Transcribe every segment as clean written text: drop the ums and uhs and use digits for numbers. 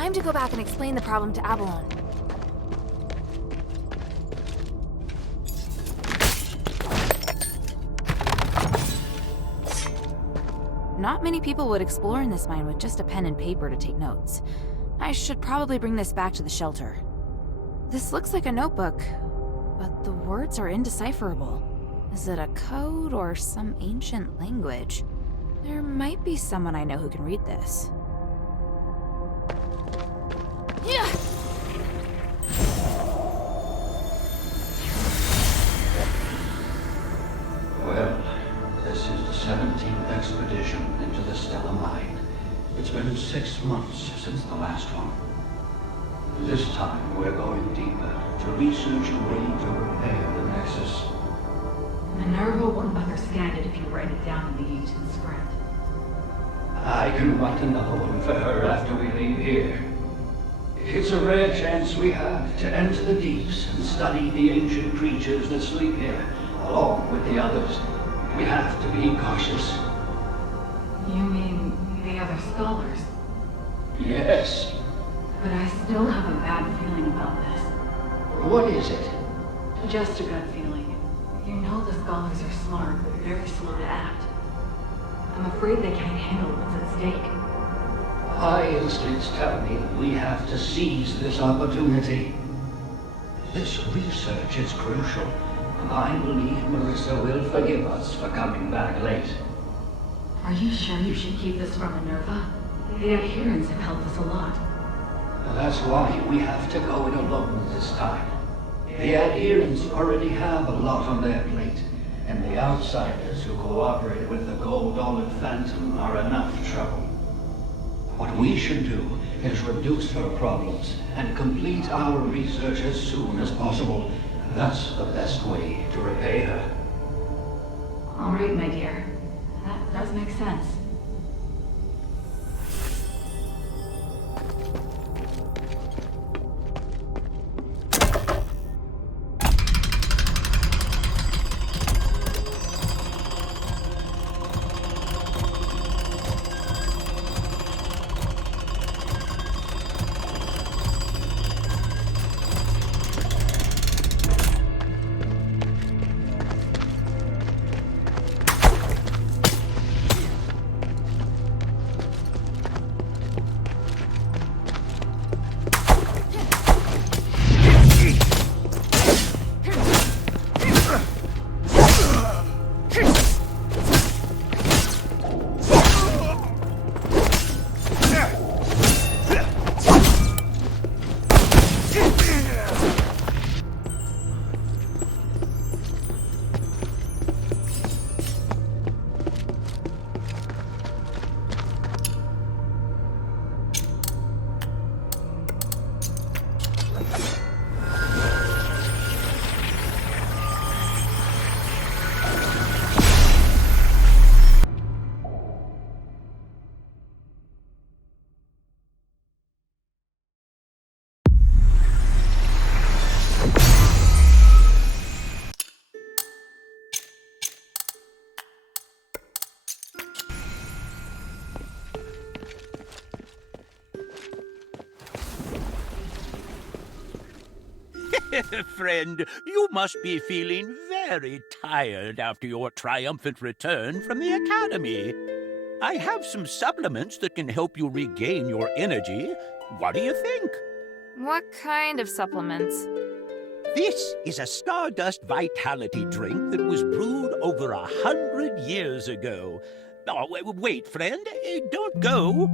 Time to go back and explain the problem to Avalon. Not many people would explore in this mine with just a pen and paper to take notes. I should probably bring this back to the shelter. This looks like a notebook, but the words are indecipherable. Is it a code or some ancient language? There might be someone I know who can read this. Yeah. Well, this is the 17th expedition into the Stellar Mine. It's been 6 months since the last one. This time we're going deeper to research a way to repair the Nexus. Minerva wouldn't understand it if you write it down in the ancient script. I can write another one for her after we leave here. It's a rare chance we have to enter the deeps and study the ancient creatures that sleep here, along with the others. We have to be cautious. You mean the other scholars? Yes. But I still have a bad feeling about this. What is it? Just a gut feeling. You know the scholars are smart, but very slow to act. I'm afraid they can't handle what's at stake. My instincts tell me we have to seize this opportunity. This research is crucial, and I believe Marissa will forgive us for coming back late. Are you sure you should keep this from Minerva? The adherents have helped us a lot. That's why we have to go it alone this time. The adherents already have a lot on their plate, and the outsiders who cooperate with the gold-dollared Phantom are enough trouble. What we should do is reduce her problems and complete our research as soon as possible. That's the best way to repay her. All right, my dear. That does make sense. Friend, you must be feeling very tired after your triumphant return from the Academy. I have some supplements that can help you regain your energy. What do you think? What kind of supplements? This is a Stardust Vitality drink that was brewed over 100 years ago. Oh, wait, friend. Don't go.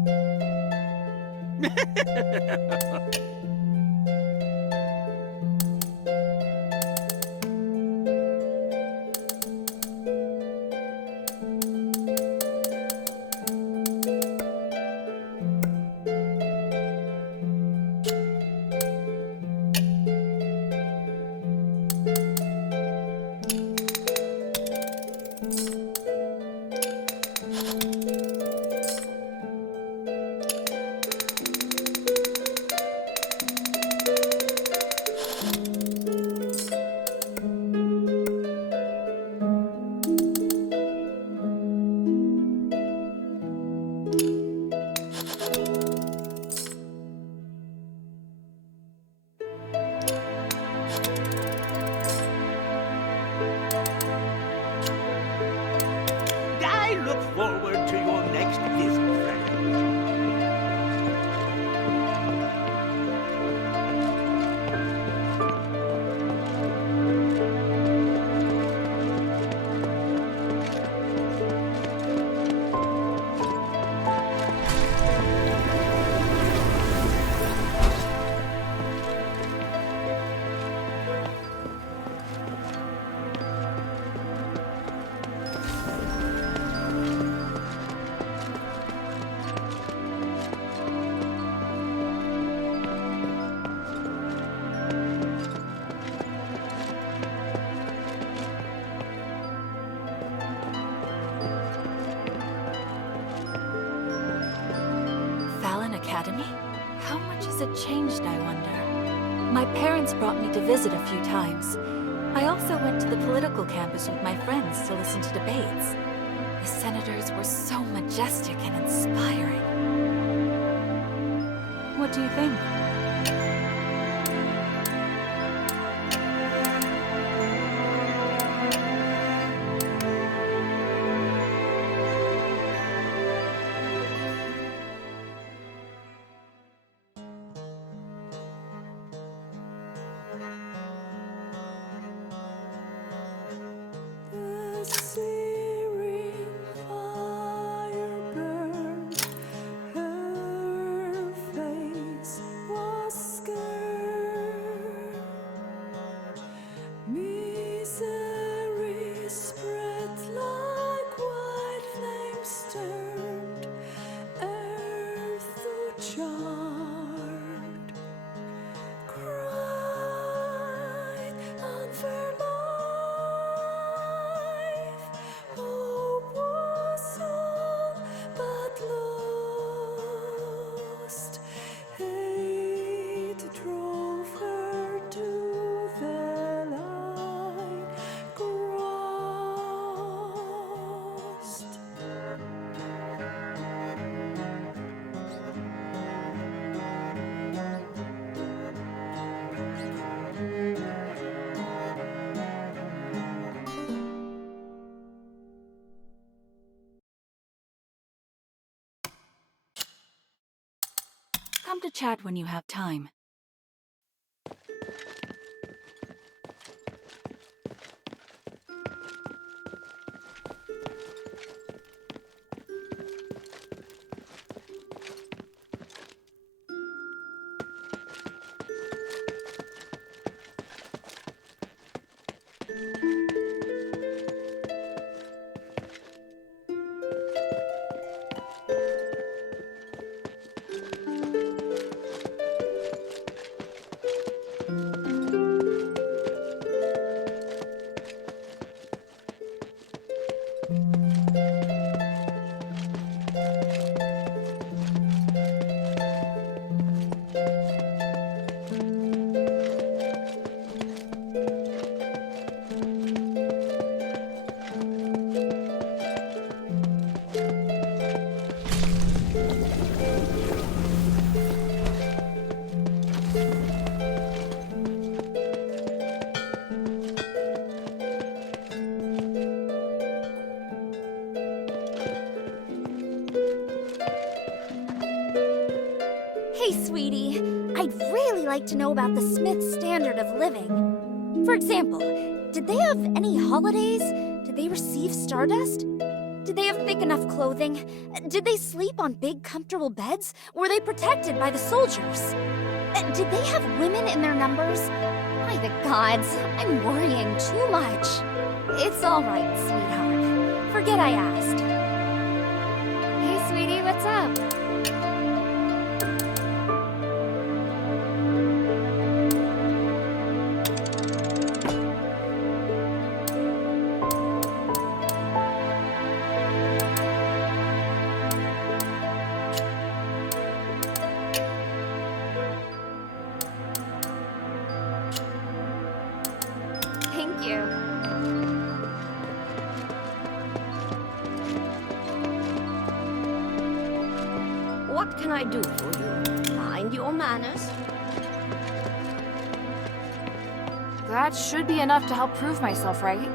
forward to your next visit, friend. How much has it changed, I wonder? My parents brought me to visit a few times. I also went to the political campus with my friends to listen to debates. The senators were so majestic and inspiring. What do you think? Come to chat when you have time. Hey, sweetie. I'd really like to know about the Smith's standard of living. For example, did they have any holidays? Did they receive stardust? Did they have thick enough clothing? Did they sleep on big, comfortable beds? Were they protected by the soldiers? Did they have women in their numbers? By the gods, I'm worrying too much. It's all right, sweetheart. Forget I asked. Hey, sweetie, what's up? Thank you. What can I do for you? Mind your manners. That should be enough to help prove myself, right?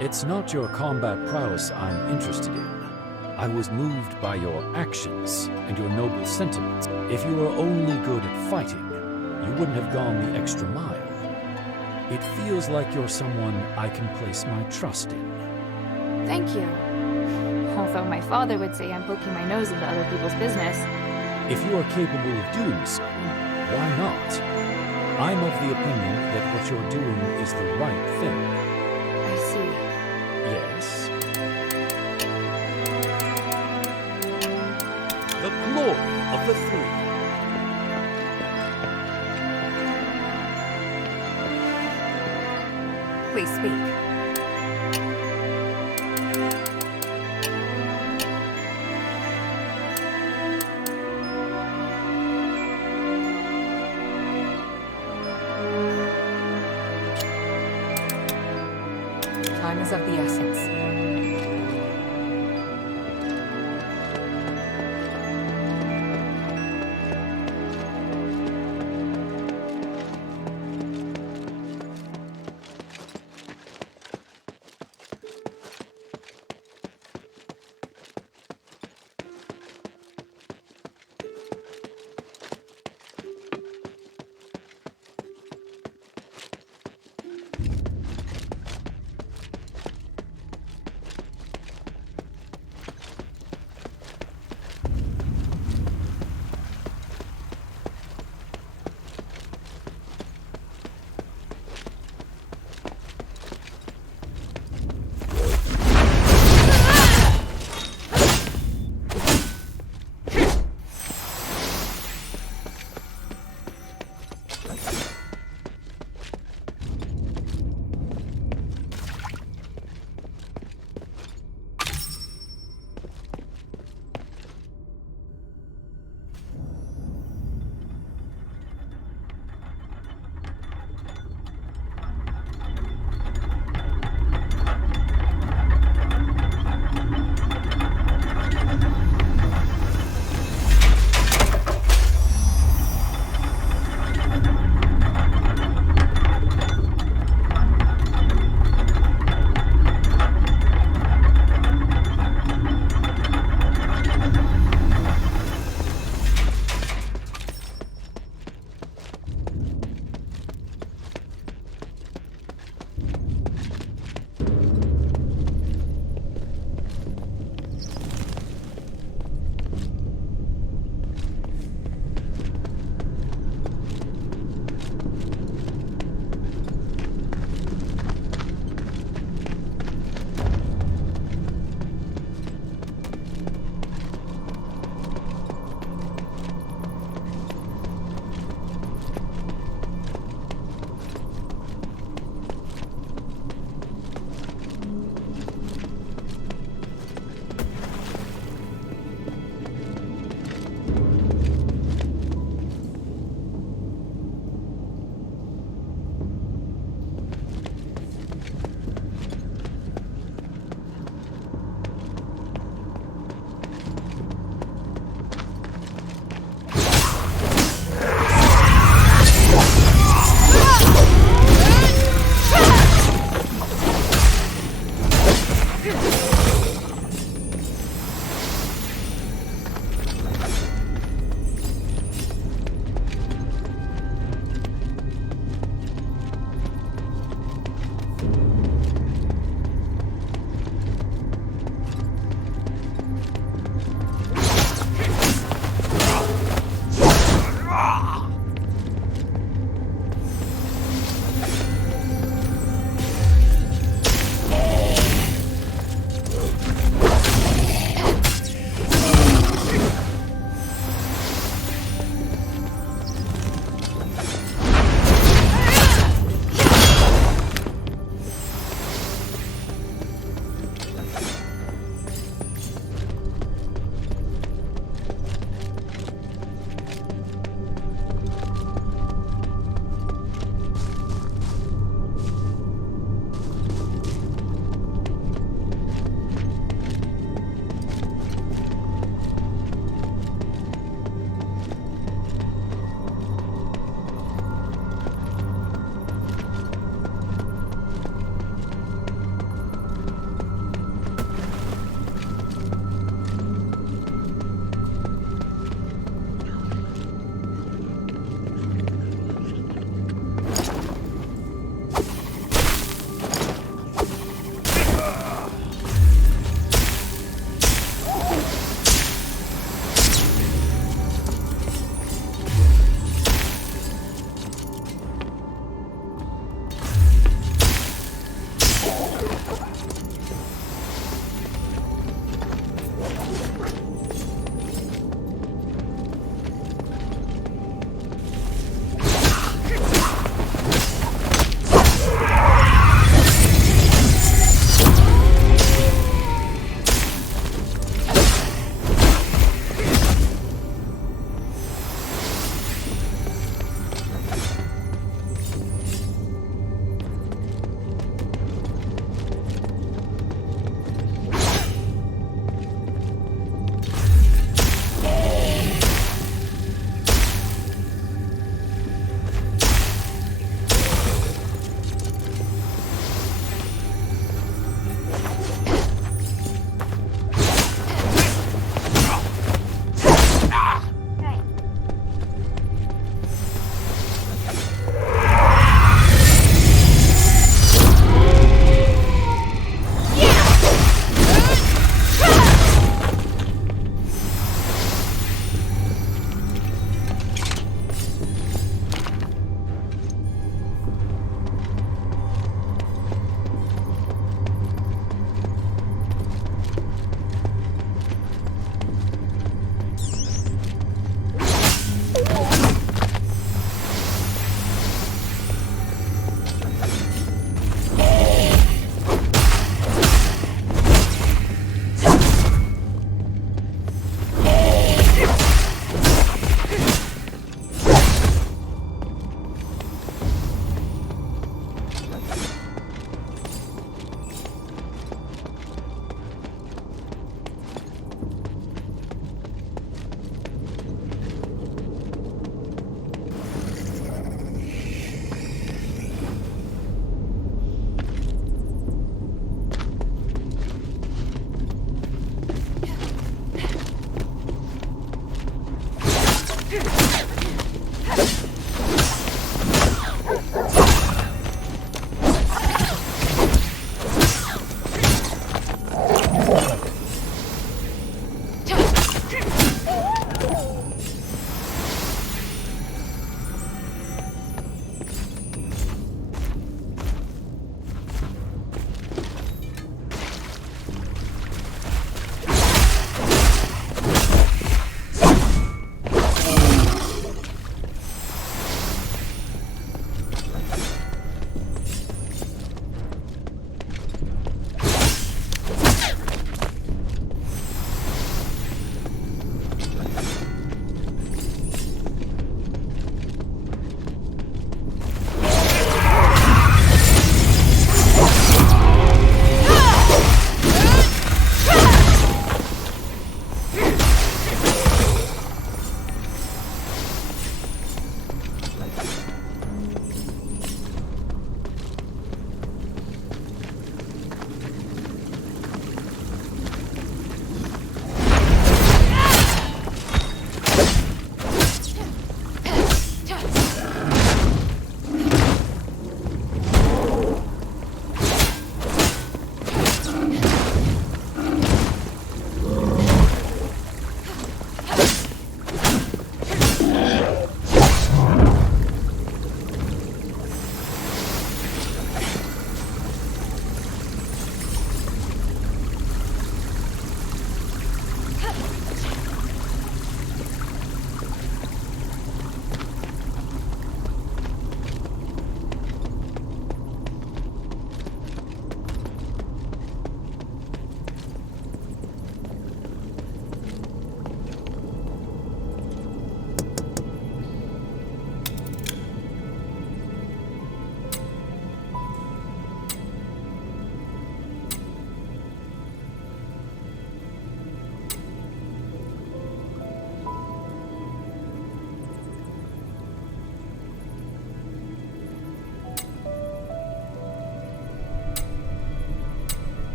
It's not your combat prowess I'm interested in. I was moved by your actions and your noble sentiments. If you were only good at fighting, you wouldn't have gone the extra mile. It feels like you're someone I can place my trust in. Thank you. Although my father would say I'm poking my nose into other people's business. If you are capable of doing so, why not? I'm of the opinion that what you're doing is the right thing. I see. Yes? The glory of the three. Please speak. Time is of the essence.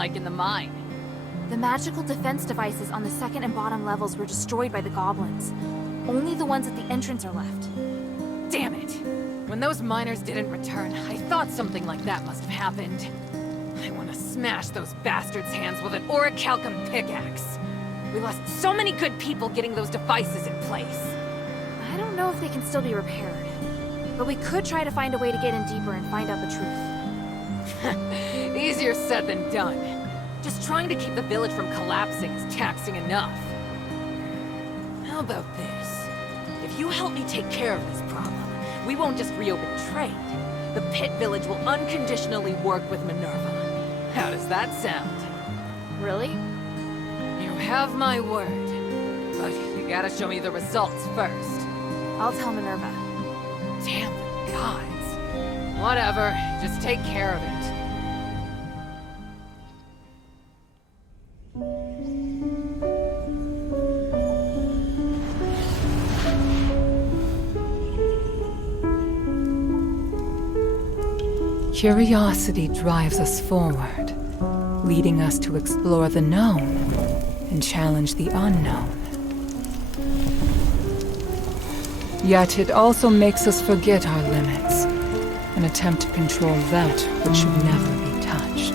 like in the mine? The magical defense devices on the second and bottom levels were destroyed by the goblins. Only the ones at the entrance are left. Damn it! When those miners didn't return, I thought something like that must have happened. I want to smash those bastards' hands with an orichalcum pickaxe. We lost so many good people getting those devices in place. I don't know if they can still be repaired. But we could try to find a way to get in deeper and find out the truth. Easier said than done. Just trying to keep the village from collapsing is taxing enough. How about this? If you help me take care of this problem, we won't just reopen trade. The Pit Village will unconditionally work with Minerva. How does that sound? Really? You have my word. But you gotta show me the results first. I'll tell Minerva. Damn the gods. Whatever, just take care of it. Curiosity drives us forward, leading us to explore the known and challenge the unknown. Yet it also makes us forget our limits and attempt to control that which should never be touched.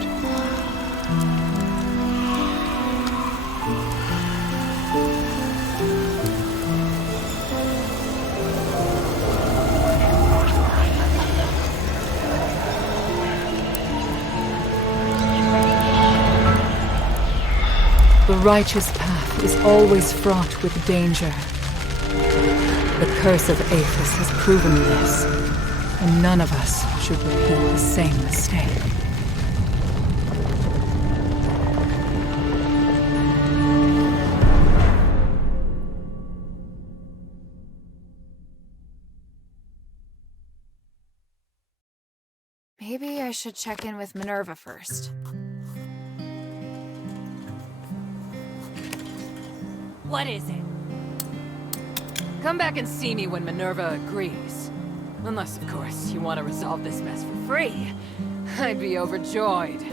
The righteous path is always fraught with danger. The curse of Aphis has proven this, and none of us should repeat the same mistake. Maybe I should check in with Minerva first. What is it? Come back and see me when Minerva agrees. Unless, of course, you want to resolve this mess for free. I'd be overjoyed.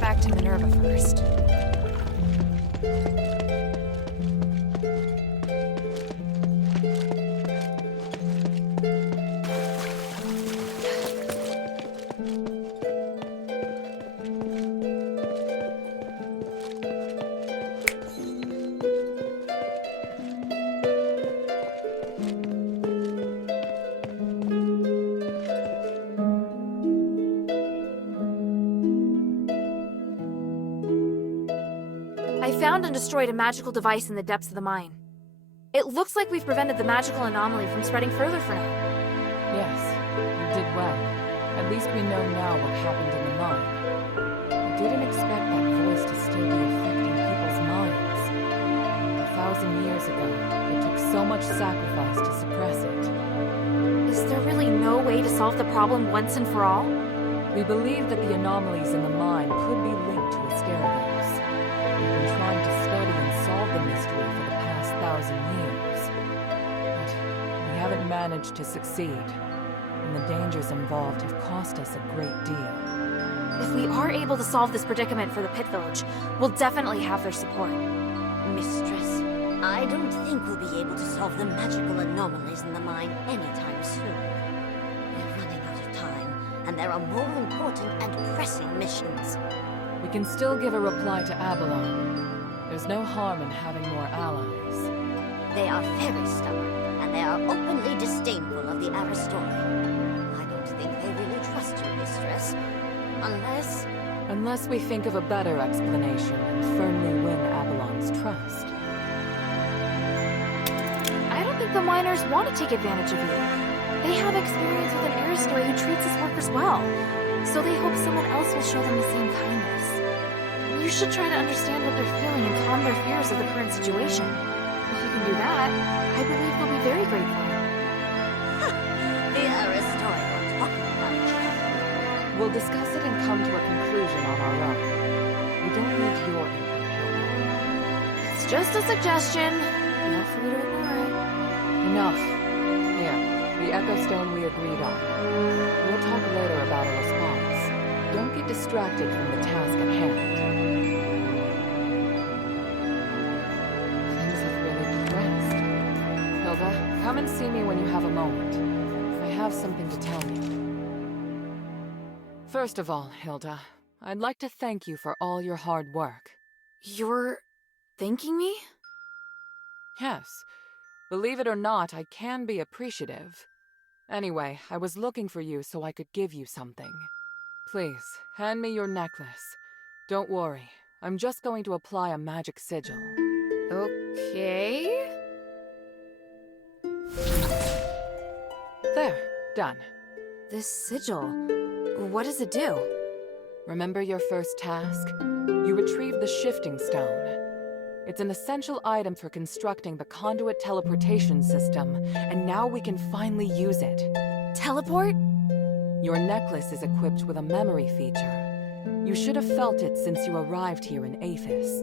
Back to Minerva first. and destroyed a magical device in the depths of the mine. It looks like we've prevented the magical anomaly from spreading further for now. Yes, you did well. At least we know now what happened in the mine. I didn't expect that voice to still be affecting people's minds. 1,000 years ago, it took so much sacrifice to suppress it. Is there really no way to solve the problem once and for all? We believe that the anomalies in the mine could be linked to Asterigos. We've been trying to study and solve the mystery for the past 1,000 years. But we haven't managed to succeed, and the dangers involved have cost us a great deal. If we are able to solve this predicament for the Pit Village, we'll definitely have their support. Mistress, I don't think we'll be able to solve the magical anomalies in the mine anytime soon. We're running out of time, and there are more important and pressing missions. We can still give a reply to Avalon. There's no harm in having more allies. They are very stubborn, and they are openly disdainful of the Aristori. I don't think they really trust you, Mistress. Unless we think of a better explanation and firmly win Avalon's trust. I don't think the miners want to take advantage of you. They have experience with an Aristori who treats his workers well, so they hope someone else will show them the same kindness. You should try to understand what they're feeling and calm their fears of the current situation. If you can do that, I believe they'll be very grateful. The Aristori are talking about you. We'll discuss it and come to a conclusion on our own. We don't need your input. It's just a suggestion. Feel free to ignore it. Enough. Here, the Echo Stone we agreed on. We'll talk later about a response. Don't get distracted from the task at hand. Things have really progressed. Hilda, come and see me when you have a moment. I have something to tell you. First of all, Hilda, I'd like to thank you for all your hard work. You're thanking me? Yes. Believe it or not, I can be appreciative. Anyway, I was looking for you so I could give you something. Please, hand me your necklace. Don't worry, I'm just going to apply a magic sigil. Okay. There, done. This sigil, what does it do? Remember your first task? You retrieved the shifting stone. It's an essential item for constructing the conduit teleportation system, and now we can finally use it. Teleport? Your necklace is equipped with a memory feature. You should have felt it since you arrived here in Aphis.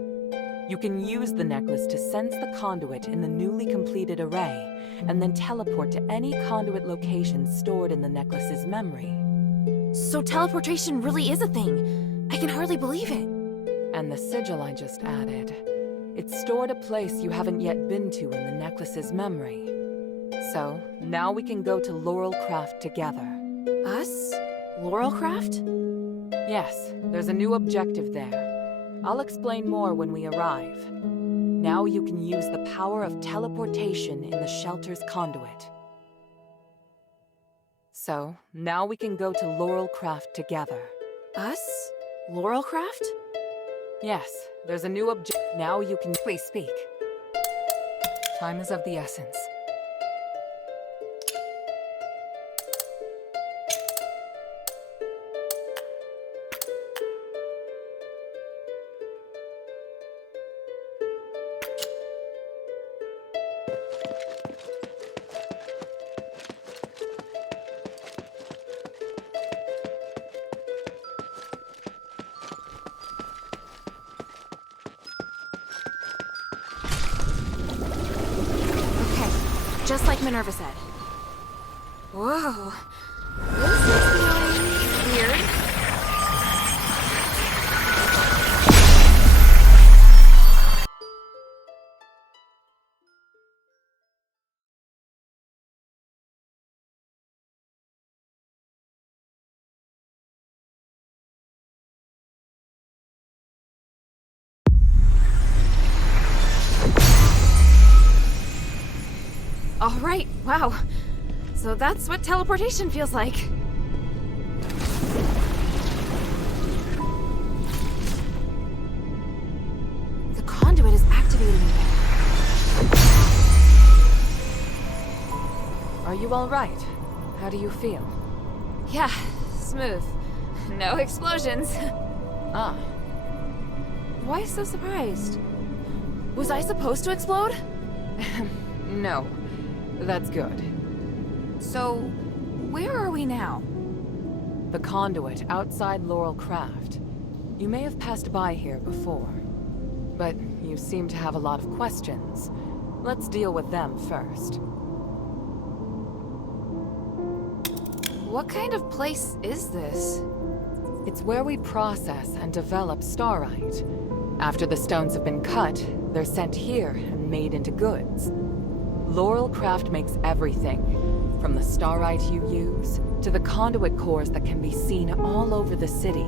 You can use the necklace to sense the conduit in the newly completed array, and then teleport to any conduit location stored in the necklace's memory. So teleportation really is a thing. I can hardly believe it. And the sigil I just added. It's stored a place you haven't yet been to in the necklace's memory. So, now we can go to Laurelcraft together. Us? Laurelcraft? Yes, there's a new objective there. I'll explain more when we arrive. Now you can use the power of teleportation in the shelter's conduit. So, now we can go to Laurelcraft together. Us? Laurelcraft? Yes, there's a new objective. Now you can... Please speak. Time is of the essence. Just like Minerva said. Whoa. This is feeling weird. All right, wow. So that's what teleportation feels like. The conduit is You all right? How do you feel? Yeah, smooth. No explosions. Ah, Why so surprised? Was I supposed to explode? no. That's good. So, where are we now? The conduit outside Laurel Craft. You may have passed by here before, but you seem to have a lot of questions. Let's deal with them first. What kind of place is this? It's where we process and develop starite. After the stones have been cut, they're sent here and made into goods. Laurel Craft makes everything, from the starite you use to the conduit cores that can be seen all over the city.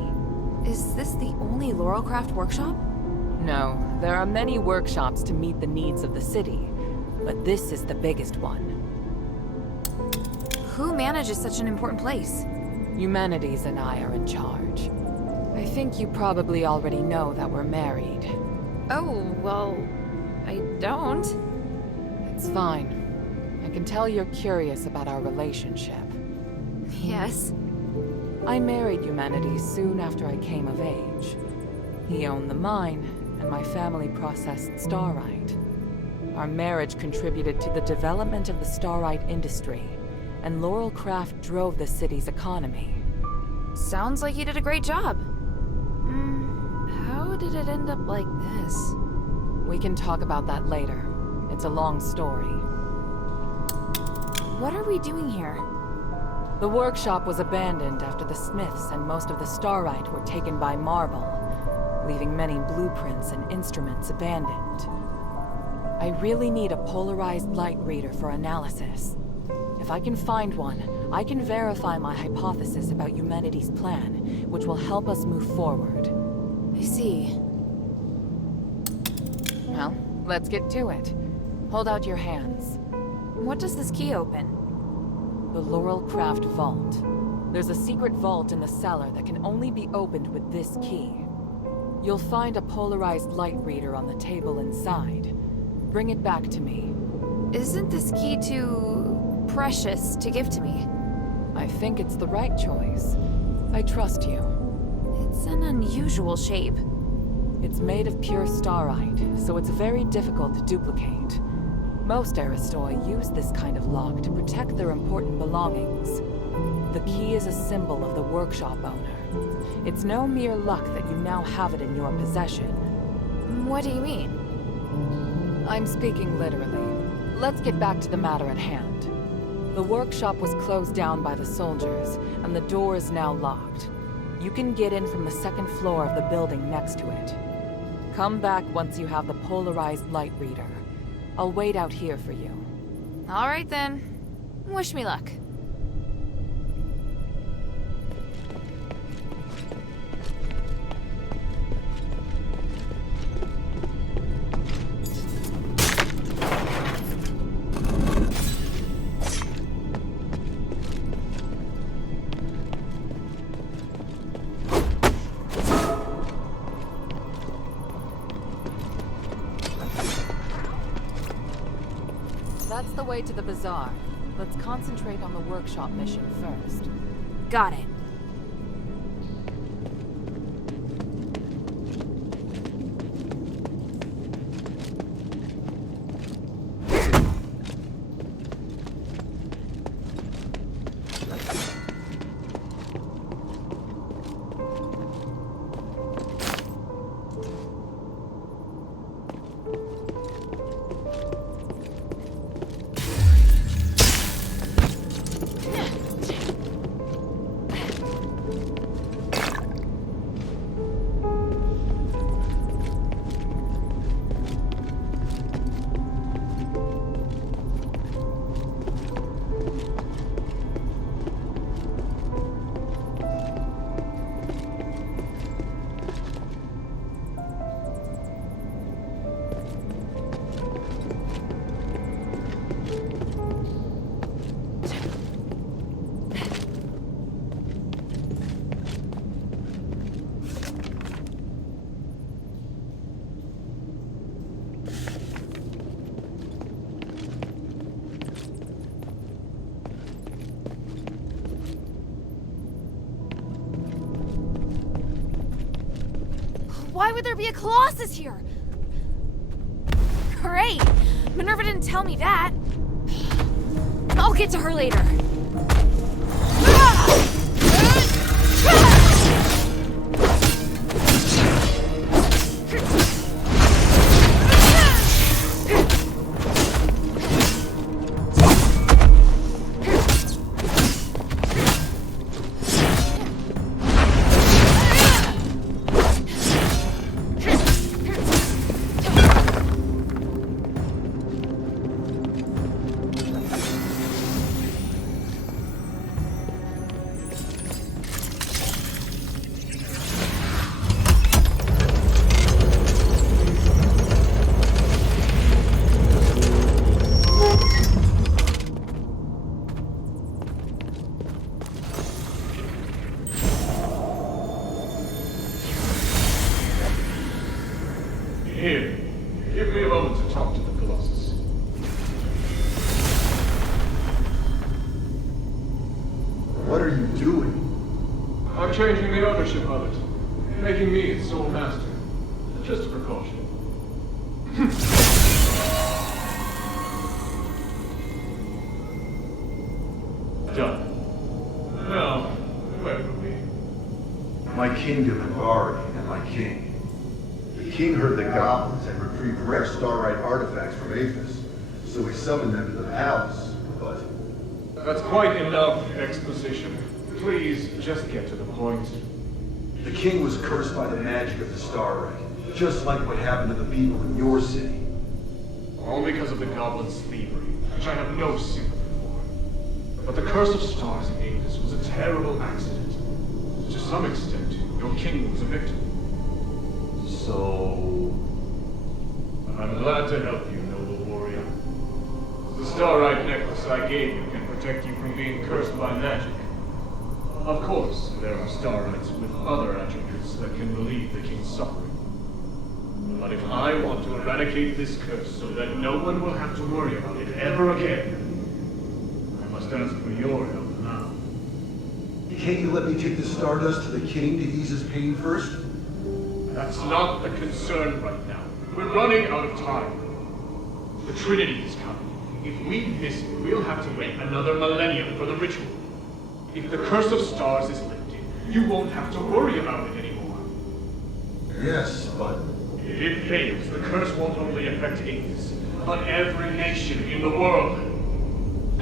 Is this the only Laurelcraft workshop? No, there are many workshops to meet the needs of the city, but this is the biggest one. Who manages such an important place? Humanities and I are in charge. I think you probably already know that we're married. Oh, well, I don't. It's fine. I can tell you're curious about our relationship. Yes. I married Humanities soon after I came of age. He owned the mine, and my family processed starite. Our marriage contributed to the development of the starite industry, and Laurel Craft drove the city's economy. Sounds like you did a great job. How did it end up like this? We can talk about that later. It's a long story. What are we doing here? The workshop was abandoned after the Smiths and most of the starite were taken by Marble, leaving many blueprints and instruments abandoned. I really need a polarized light reader for analysis. If I can find one, I can verify my hypothesis about humanity's plan, which will help us move forward. I see. Well, let's get to it. Hold out your hands. What does this key open? The Laurel Craft Vault. There's a secret vault in the cellar that can only be opened with this key. You'll find a polarized light reader on the table inside. Bring it back to me. Isn't this key too precious to give to me? I think it's the right choice. I trust you. It's an unusual shape. It's made of pure starite, so it's very difficult to duplicate. Most Aristoi use this kind of lock to protect their important belongings. The key is a symbol of the workshop owner. It's no mere luck that you now have it in your possession. What do you mean? I'm speaking literally. Let's get back to the matter at hand. The workshop was closed down by the soldiers, and the door is now locked. You can get in from the second floor of the building next to it. Come back once you have the polarized light reader. I'll wait out here for you. All right then. Wish me luck. That's the way to the bazaar. Let's concentrate on the workshop mission first. Got it. Why would there be a Colossus here? Great! Minerva didn't tell me that. I'll get to her later. Here, give me a moment to talk to the Colossus. What are you doing? I'm changing the ownership of it, making me its sole master. Just a precaution. Done. Now, where were we? My kingdom and Bari and my king. The king heard the goblins and retrieved rare starite artifacts from Aphis, so he summoned them to the palace, but... That's quite enough exposition. Please, just get to the point. The king was cursed by the magic of the starite, just like what happened to the people in your city. All because of the goblins' thievery, which I have no sympathy for. But the curse of stars in Aphis was a terrible accident. To some extent, your king was a victim. So... I'm glad to help you, noble warrior. The starite necklace I gave you can protect you from being cursed by magic. Of course, there are starites with other attributes that can relieve the king's suffering. But if I want to eradicate this curse so that no one will have to worry about it ever again, I must ask for your help now. Can't you let me take the stardust to the king to ease his pain first? That's not the concern right now. We're running out of time. The Trinity is coming. If we miss it, we'll have to wait another millennium for the ritual. If the curse of stars is lifted, you won't have to worry about it anymore. Yes, but... If it fails, the curse won't only affect Aphis, but every nation in the world.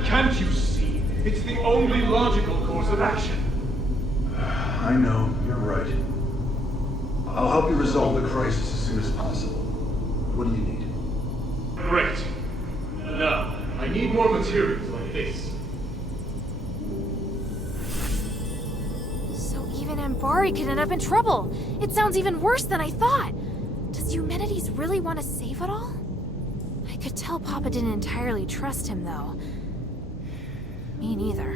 Can't you see? It's the only logical course of action. I know, you're right. I'll help you resolve the crisis as soon as possible. What do you need? Great. Now, I need more materials like this. So even Ambari could end up in trouble. It sounds even worse than I thought. Does Eumenides really want to save it all? I could tell Papa didn't entirely trust him, though. Me neither.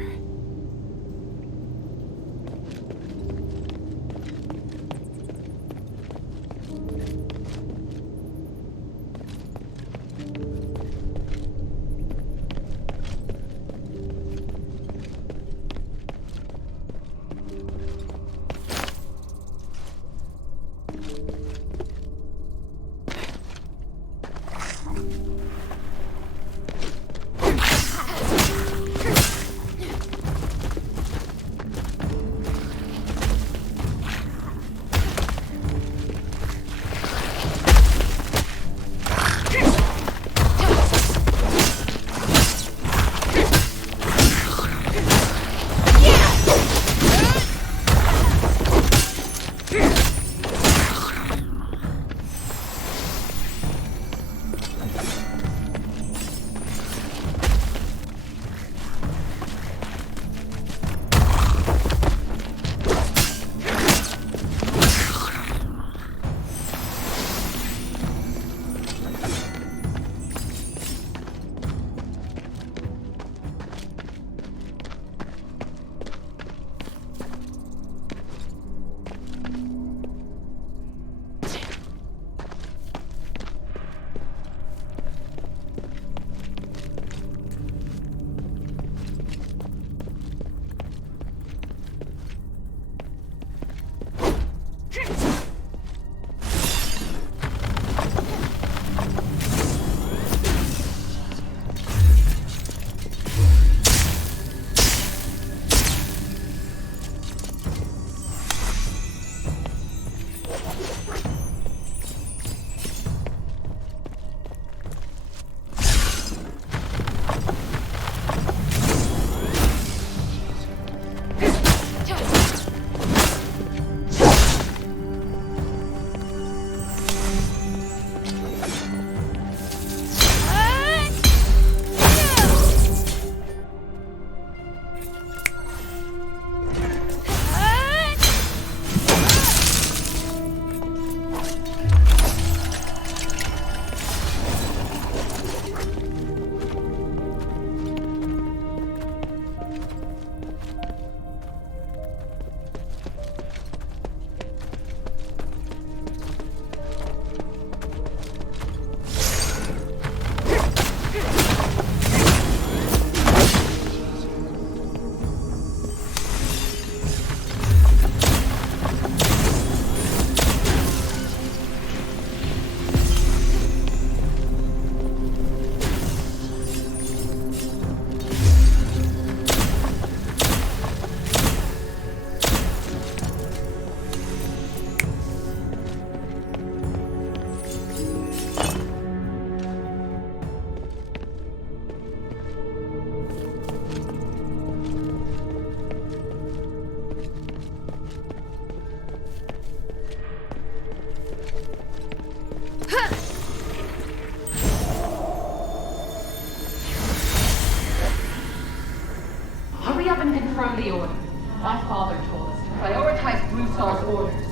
My father told us to prioritize Blue Star's orders.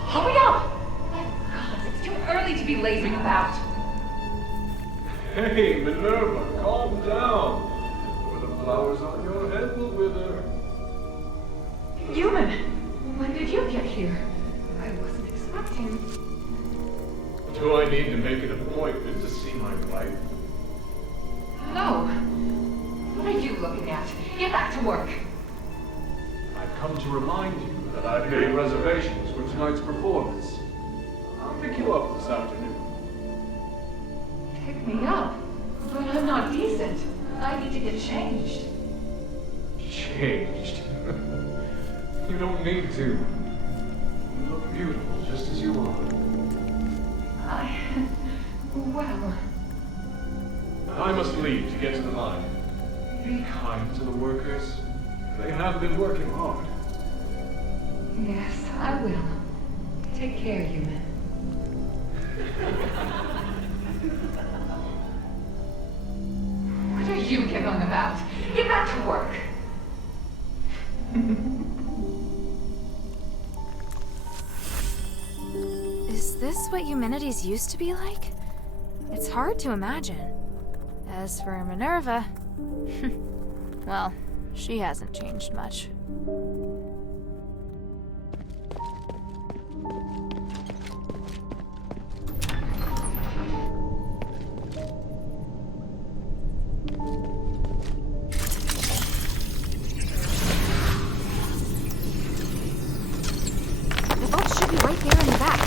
Hurry up! My God, it's too early to be lazing about. Hey, Minerva, calm down. Or the flowers on your head will wither. Human, when did you get here? I wasn't expecting... Do I need to make an appointment to see my wife? No. What are you looking at? Get back to work. I've come to remind you that I've made reservations for tonight's performance. I'll pick you up this afternoon. Pick me up? But I'm not decent. I need to get changed. Changed? You don't need to. You look beautiful just as you are. Well... I must leave to get to the mine. Be kind to the workers. They have been working hard. Yes, I will. Take care, human. What are you giggling about? Get back to work. Is this what humanities used to be like? It's hard to imagine. As for Minerva... well, she hasn't changed much. The boat should be right there in the back.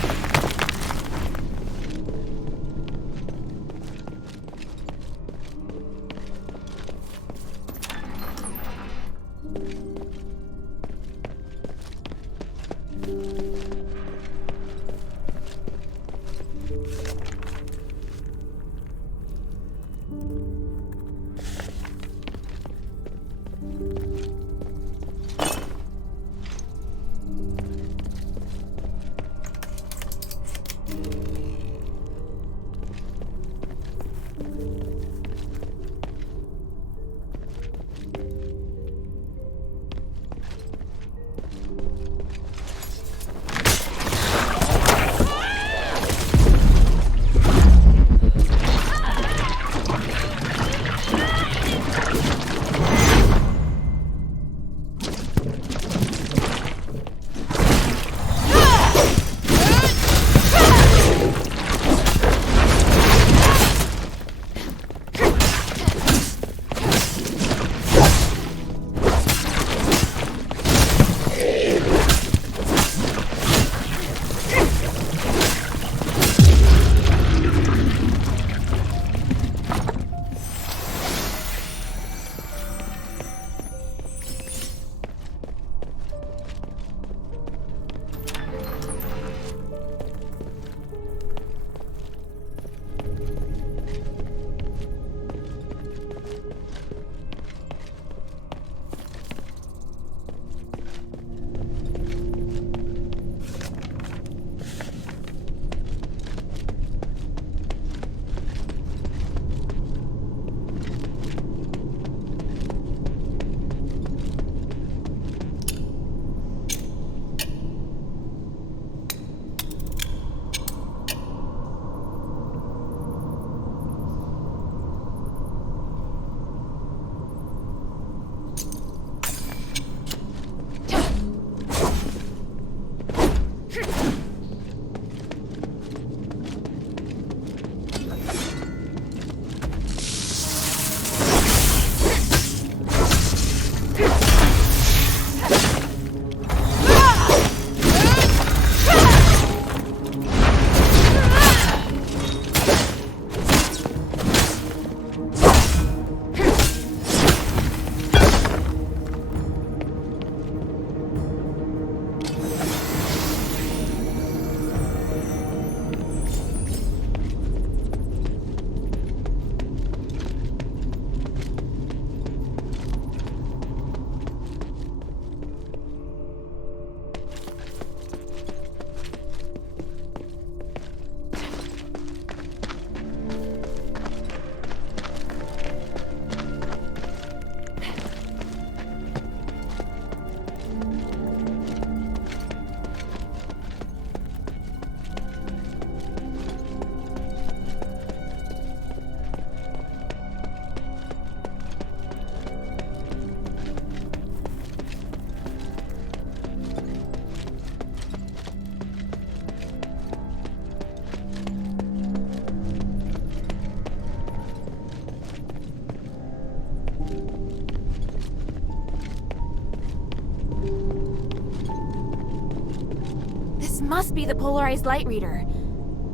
This must be the polarized light reader.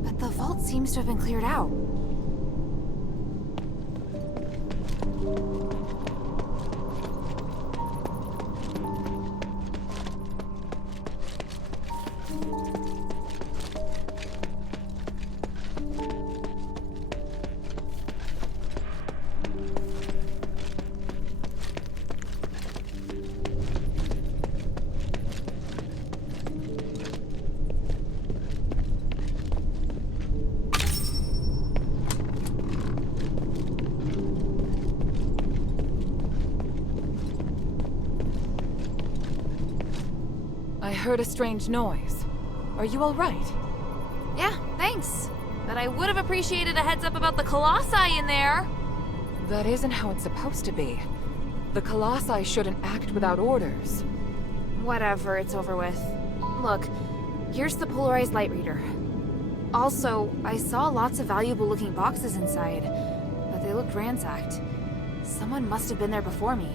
But the vault seems to have been cleared out. I heard a strange noise. Are you all right? Yeah, thanks. But I would have appreciated a heads up about the Colossi in there. That isn't how it's supposed to be. The Colossi shouldn't act without orders. Whatever, it's over with. Look, here's the polarized light reader. Also, I saw lots of valuable looking boxes inside, but they looked ransacked. Someone must have been there before me.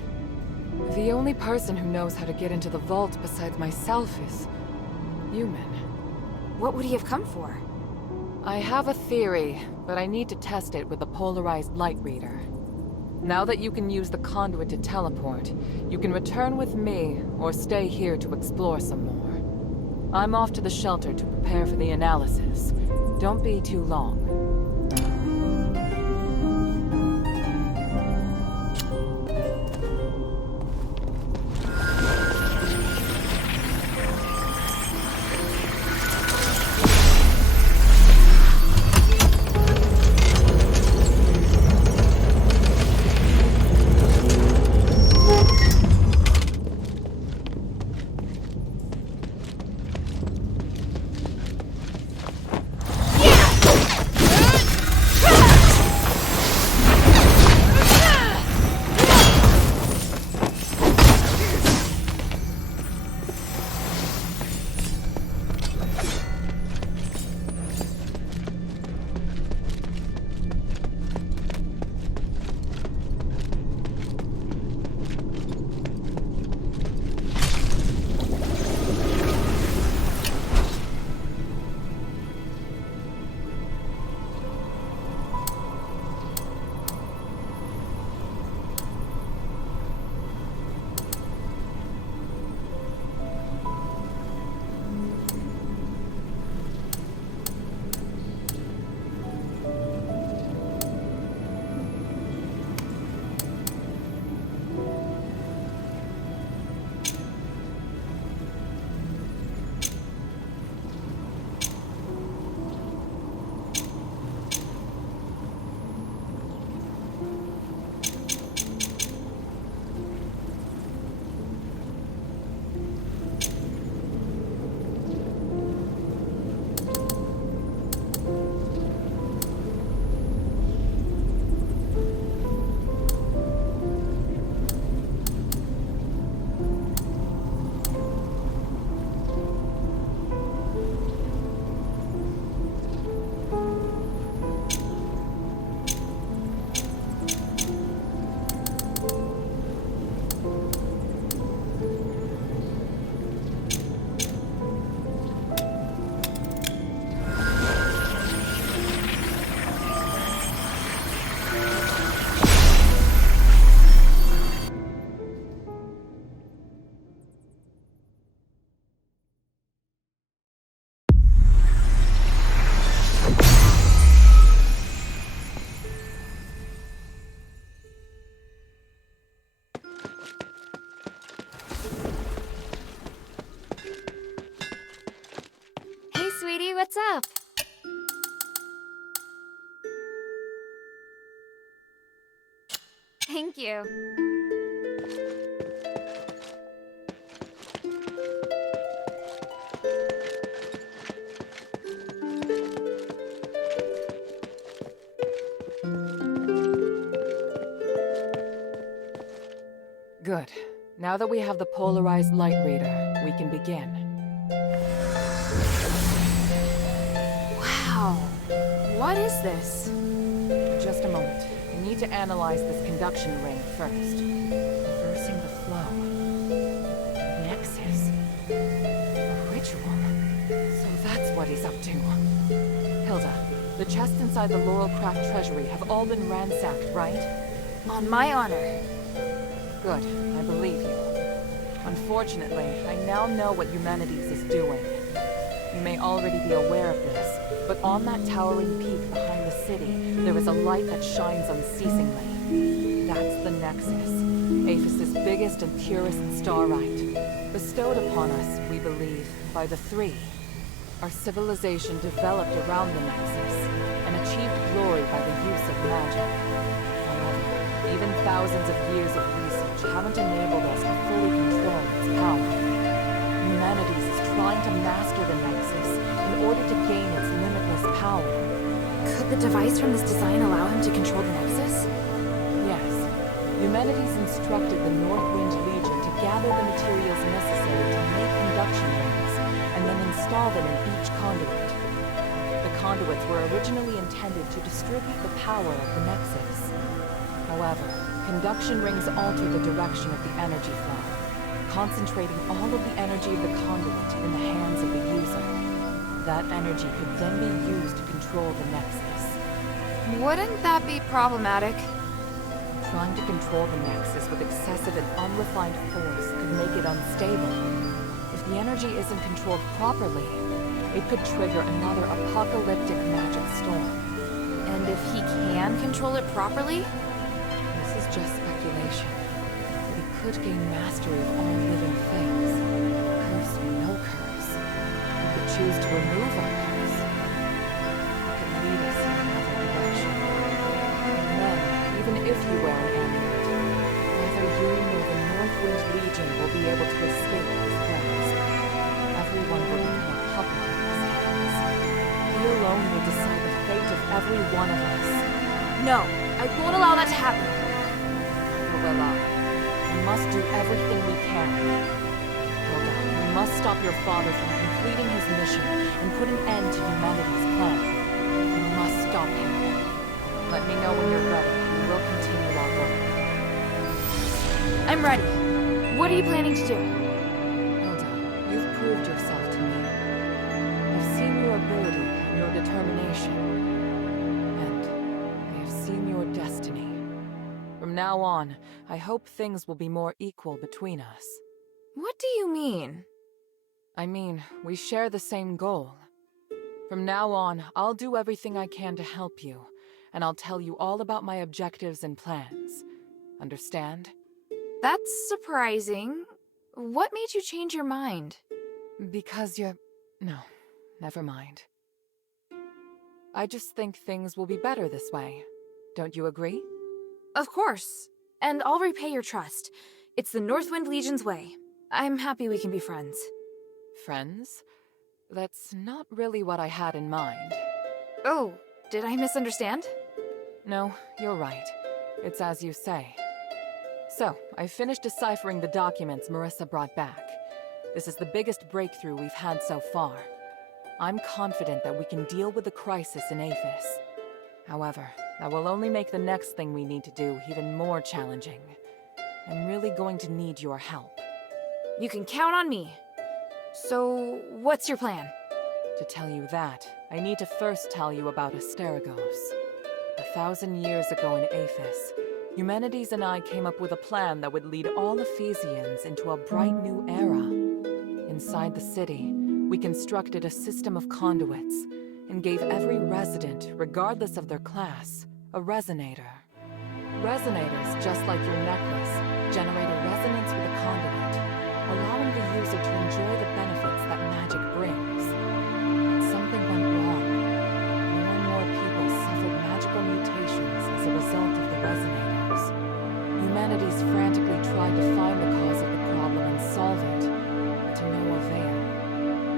The only person who knows how to get into the vault besides myself is human. What would he have come for? I have a theory, but I need to test it with a polarized light reader. Now that you can use the conduit to teleport, you can return with me or stay here to explore some more. I'm off to the shelter to prepare for the analysis. Don't be too long. Sweetie, what's up? Thank you. Good. Now that we have the polarized light reader, we can begin. Wow. What is this? Just a moment. I need to analyze this conduction ring first. Reversing the flow. Next, he's up to. Hilda, the chests inside the Laurelcraft treasury have all been ransacked, right? On my honor. Good, I believe you. Unfortunately, I now know what Humanities is doing. You may already be aware of this, but on that towering peak behind the city, there is a light that shines unceasingly. That's the Nexus, Aphis's biggest and purest starlight, bestowed upon us, we believe, by the Three. Our civilization developed around the Nexus, and achieved glory by the use of magic. However, even thousands of years of research haven't enabled us to fully control its power. Humanities is trying to master the Nexus in order to gain its limitless power. Could the device from this design allow him to control the Nexus? Yes. Humanities instructed the Northwind Legion to gather the materials necessary to make conduction rings, and then install them in each conduit. The conduits were originally intended to distribute the power of the Nexus. However, conduction rings alter the direction of the energy flow, concentrating all of the energy of the conduit in the hands of the user. That energy could then be used to control the Nexus. Wouldn't that be problematic? Trying to control the Nexus with excessive and unrefined force could make it unstable. If the energy isn't controlled properly, it could trigger another apocalyptic magic storm. And if he can control it properly? This is just speculation. But he could gain mastery of all living things. Curse or no curse. He could choose to remove our curse. He could lead us in another direction. And then, even if you wear an amulet, neither you nor the Northwind Legion will be able to escape his grasp. Everyone will become a puppet in his hands. He alone will decide the fate of every one of us. No, I won't allow that to happen. Luella, we must do everything we can. Hilda, we must stop your father from completing his mission and put an end to humanity's plan. We must stop him. Let me know when you're ready, and we'll continue our work. I'm ready. What are you planning to do? Hilda, you've proved yourself to me. I've seen your ability and your determination. And I have seen your destiny. From now on, I hope things will be more equal between us. What do you mean? I mean, we share the same goal. From now on, I'll do everything I can to help you, and I'll tell you all about my objectives and plans. Understand? That's surprising. What made you change your mind? Because you're... No, never mind. I just think things will be better this way. Don't you agree? Of course. And I'll repay your trust. It's the Northwind Legion's way. I'm happy we can be friends. Friends? That's not really what I had in mind. Oh, did I misunderstand? No, you're right. It's as you say. So, I finished deciphering the documents Marissa brought back. This is the biggest breakthrough we've had so far. I'm confident that we can deal with the crisis in Aphis. However, that will only make the next thing we need to do even more challenging. I'm really going to need your help. You can count on me. So, what's your plan? To tell you that, I need to first tell you about Asterigos. 1,000 years ago in Aphis, Humanities and I came up with a plan that would lead all Ephesians into a bright new era. Inside the city, we constructed a system of conduits and gave every resident, regardless of their class, a resonator. Resonators, just like your necklace, generate a resonance with a conduit, allowing the user to enjoy the benefits that magic brings. But something went wrong. More and more people suffered magical mutations as a result of the resonators. Humanities frantically tried to find the cause of the problem and solve it, but to no avail.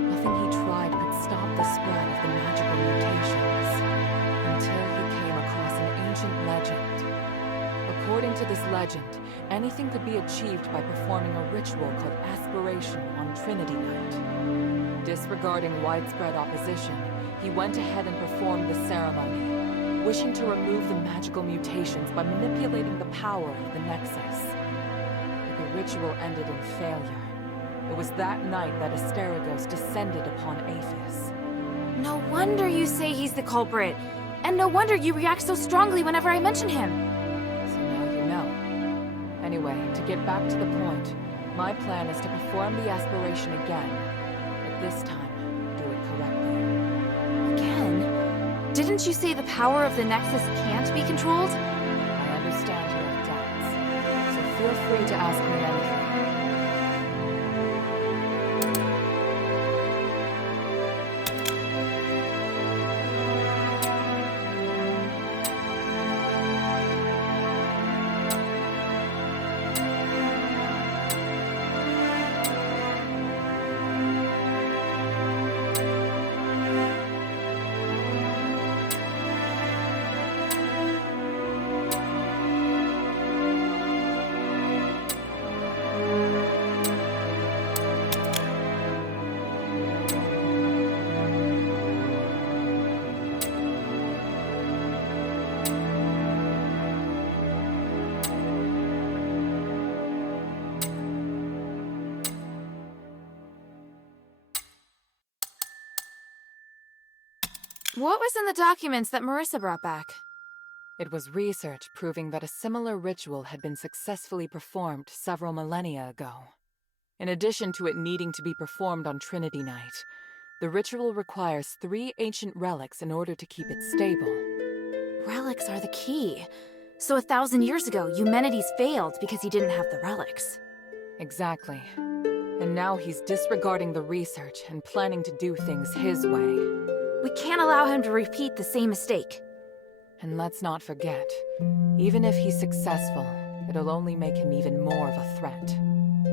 Nothing he tried could stop the spread of the magical mutations, until he came across an ancient legend. According to this legend, anything could be achieved by performing a ritual called Aspiration on Trinity Night. Disregarding widespread opposition, he went ahead and performed the ceremony, wishing to remove the magical mutations by manipulating the power of the Nexus. But the ritual ended in failure. It was that night that Asterigos descended upon Aphis. No wonder you say he's the culprit. And no wonder you react so strongly whenever I mention him. So now you know. Anyway, to get back to the point, my plan is to perform the aspiration again. But this time, do it correctly. Again? Didn't you say the power of the Nexus can't be controlled? I understand you have doubts, so feel free to ask me anything. What was in the documents that Marissa brought back? It was research proving that a similar ritual had been successfully performed several millennia ago. In addition to it needing to be performed on Trinity Night, the ritual requires 3 ancient relics in order to keep it stable. Relics are the key. So 1,000 years ago, Eumenides failed because he didn't have the relics. Exactly. And now he's disregarding the research and planning to do things his way. We can't allow him to repeat the same mistake. And let's not forget, even if he's successful, it'll only make him even more of a threat.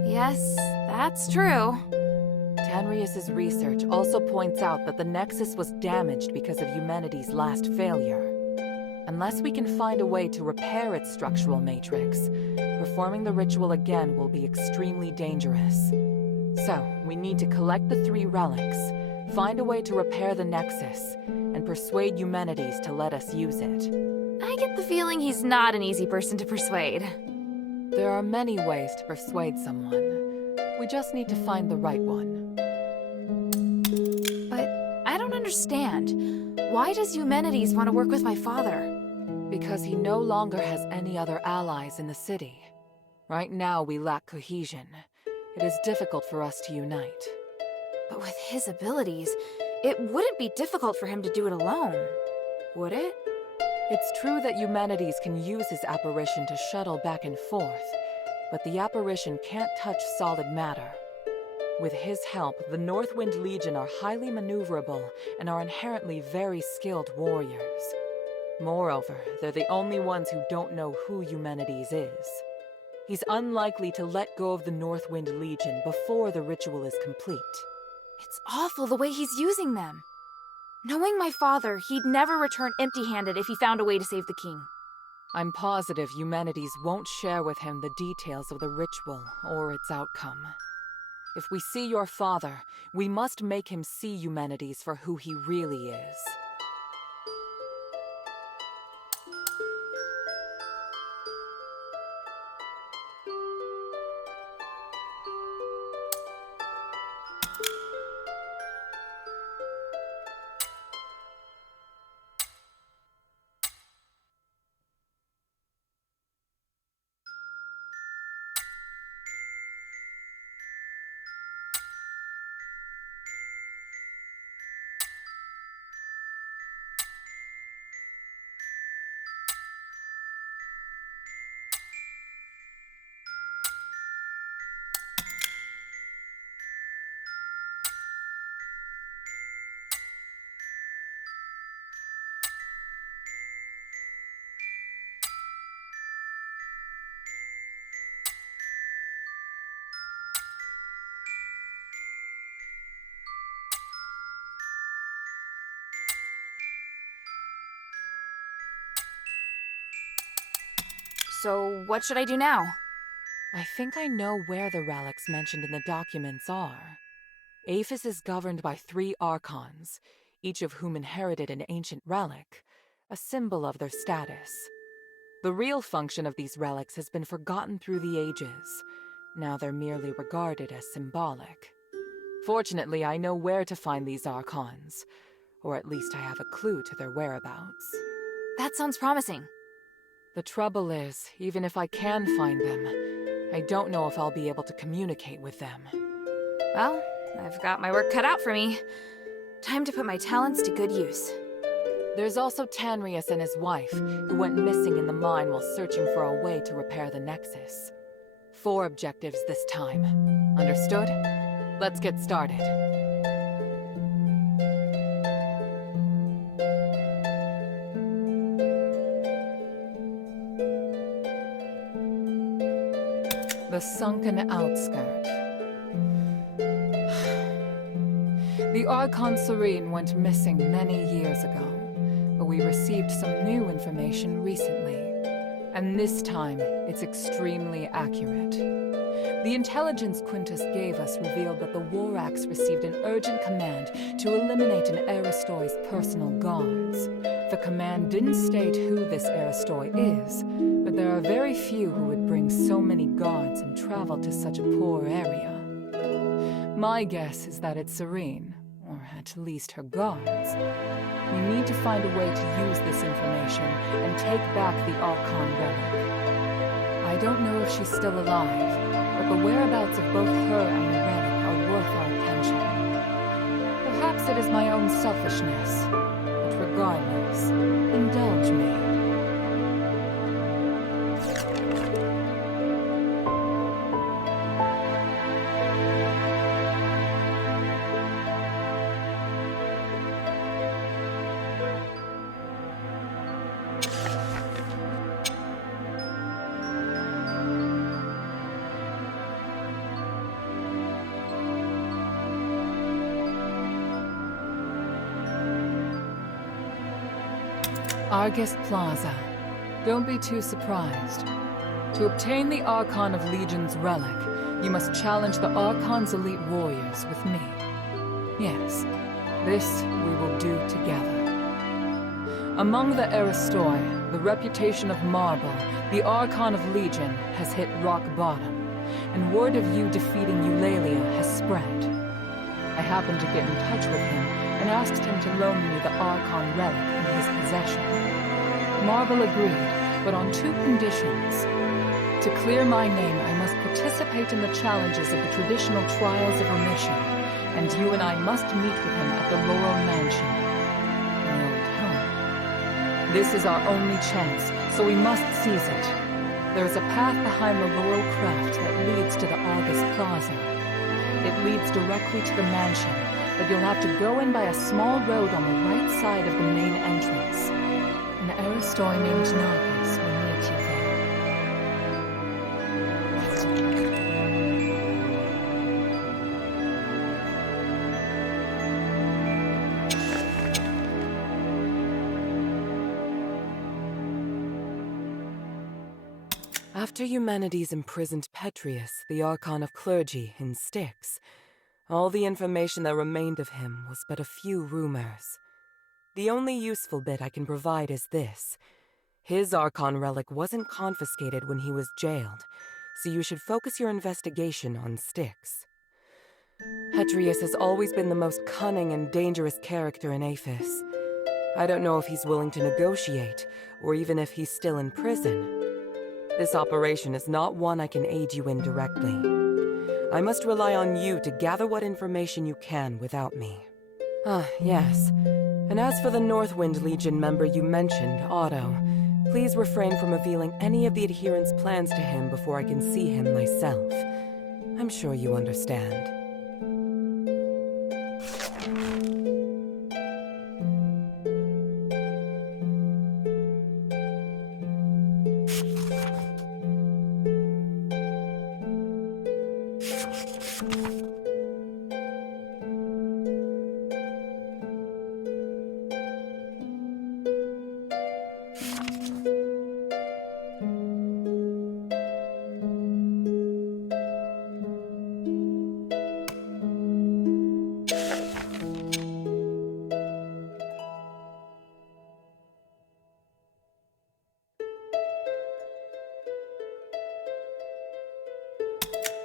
Yes, that's true. Tanrius's research also points out that the Nexus was damaged because of Eumenides' last failure. Unless we can find a way to repair its structural matrix, performing the ritual again will be extremely dangerous. So, we need to collect the 3 relics, find a way to repair the Nexus, and persuade Eumenides to let us use it. I get the feeling he's not an easy person to persuade. There are many ways to persuade someone. We just need to find the right one. But I don't understand. Why does Eumenides want to work with my father? Because he no longer has any other allies in the city. Right now, we lack cohesion. It is difficult for us to unite. But with his abilities, it wouldn't be difficult for him to do it alone, would it? It's true that Eumenides can use his apparition to shuttle back and forth, but the apparition can't touch solid matter. With his help, the Northwind Legion are highly maneuverable and are inherently very skilled warriors. Moreover, they're the only ones who don't know who Eumenides is. He's unlikely to let go of the Northwind Legion before the ritual is complete. It's awful the way he's using them. Knowing my father, he'd never return empty-handed if he found a way to save the king. I'm positive Eumenides won't share with him the details of the ritual or its outcome. If we see your father, we must make him see Eumenides for who he really is. So, what should I do now? I think I know where the relics mentioned in the documents are. Aphis is governed by 3 archons, each of whom inherited an ancient relic, a symbol of their status. The real function of these relics has been forgotten through the ages. Now they're merely regarded as symbolic. Fortunately, I know where to find these archons. Or at least I have a clue to their whereabouts. That sounds promising. The trouble is, even if I can find them, I don't know if I'll be able to communicate with them. Well, I've got my work cut out for me. Time to put my talents to good use. There's also Tanrius and his wife, who went missing in the mine while searching for a way to repair the Nexus. 4 objectives this time. Understood? Let's get started. The sunken outskirt. The Archon Serene went missing many years ago, but we received some new information recently. And this time, it's extremely accurate. The intelligence Quintus gave us revealed that the Warax received an urgent command to eliminate an Aristoi's personal guards. The command didn't state who this Aristoi is, but there are very few who would bring so many guards and travel to such a poor area. My guess is that it's Serene, or at least her guards. We need to find a way to use this information and take back the Archon relic. I don't know if she's still alive, but the whereabouts of both her and the relic are worth our attention. Perhaps it is my own selfishness, but regardless, indulge me. Argus Plaza. Don't be too surprised. To obtain the Archon of Legion's relic, you must challenge the Archon's elite warriors with me. Yes, this we will do together. Among the Aristoi, the reputation of Marble, the Archon of Legion, has hit rock bottom, and word of you defeating Eulalia has spread. I happened to get in touch with him and asked him to loan me the Archon relic in his possession. Marble agreed, but on 2 conditions. To clear my name, I must participate in the challenges of the traditional trials of remission, and you and I must meet with him at the Laurel Mansion, my old home. This is our only chance, so we must seize it. There is a path behind the Laurel Craft that leads to the Argus Plaza. It leads directly to the mansion, but you'll have to go in by a small road on the right side of the main entrance. An Aristoi named Narcus will meet you there. After Eumenides imprisoned Petrius, the Archon of Clergy, in Styx, all the information that remained of him was but a few rumors. The only useful bit I can provide is this. His Archon relic wasn't confiscated when he was jailed, so you should focus your investigation on Styx. Petrius has always been the most cunning and dangerous character in Aphis. I don't know if he's willing to negotiate, or even if he's still in prison. This operation is not one I can aid you in directly. I must rely on you to gather what information you can without me. Ah, yes. And as for the Northwind Legion member you mentioned, Otto, please refrain from revealing any of the adherents' plans to him before I can see him myself. I'm sure you understand.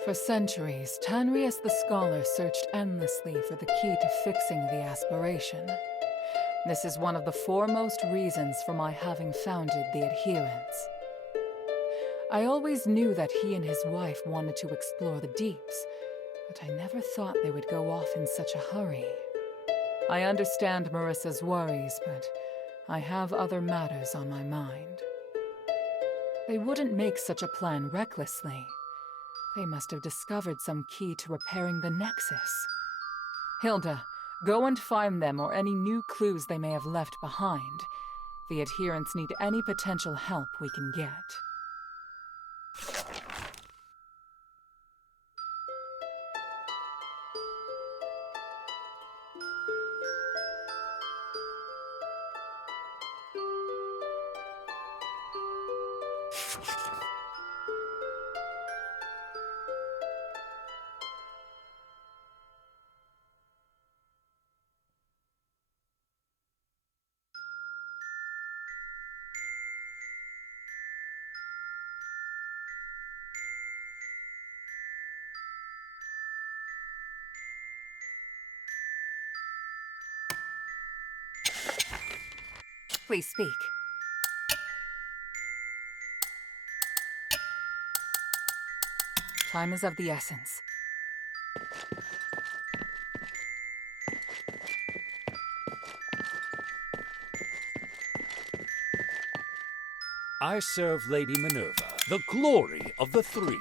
For centuries, Tanrius the Scholar searched endlessly for the key to fixing the aspiration. This is one of the foremost reasons for my having founded the Adherents. I always knew that he and his wife wanted to explore the deeps, but I never thought they would go off in such a hurry. I understand Marissa's worries, but I have other matters on my mind. They wouldn't make such a plan recklessly. They must have discovered some key to repairing the Nexus. Hilda, go and find them or any new clues they may have left behind. The Adherents need any potential help we can get. Please speak. Time is of the essence. I serve Lady Minerva, the glory of the Three.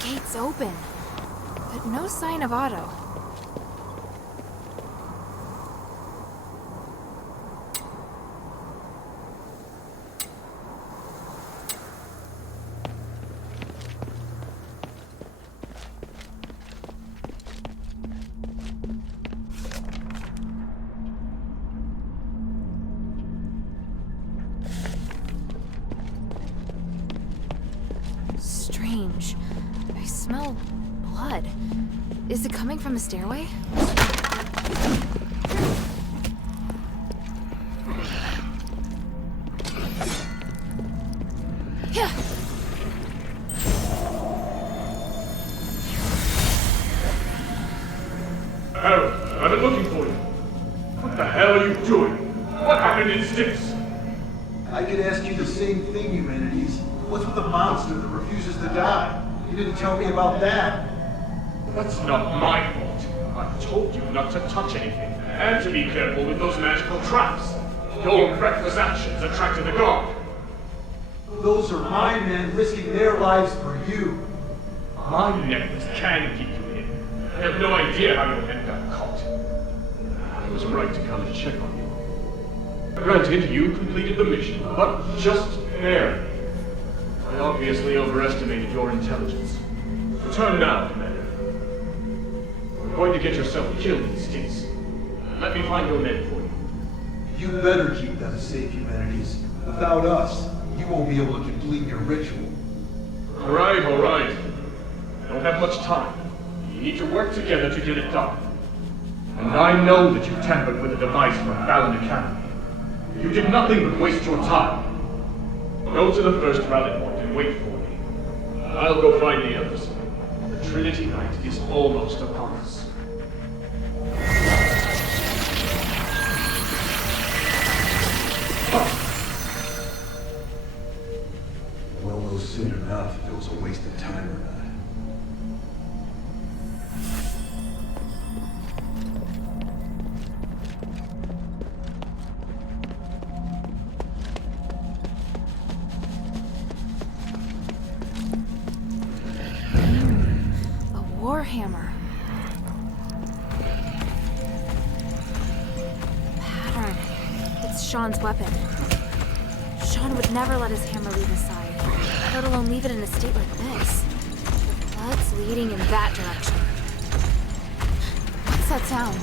Gate's open, but no sign of Otto. Strange. I smell blood. Is it coming from the stairway? Yeah. Harold, I've been looking for you. What the hell are you doing? What happened in Styx? I could ask you the same thing, Humanities. What's with the monster that refuses to die? You didn't tell me about that. That's not my fault. I told you not to touch anything, and to be careful with those magical traps. Your reckless actions attracted the guard. Those are my men risking their lives for you. My necklace can keep you hidden. I have no idea how your head got caught. I was right to come and check on you. Granted, you completed the mission, but just barely. I obviously overestimated your intelligence. Turn now, Commander. You're going to get yourself killed in stints. Let me find your men for you. You better keep them safe, Humanities. Without us, you won't be able to complete your ritual. Alright, alright. I don't have much time. You need to work together to get it done. And I know that you tampered with a device from Fallon Academy. You did nothing but waste your time. Go to the first rally point and wait for me. I'll go find the others. The Trinity Night is almost upon us. We'll know soon enough if it was a waste of time or not. Warhammer. Pattern. It's Sean's weapon. Sean would never let his hammer leave his side, let alone leave it in a state like this. The blood's leading in that direction. What's that sound?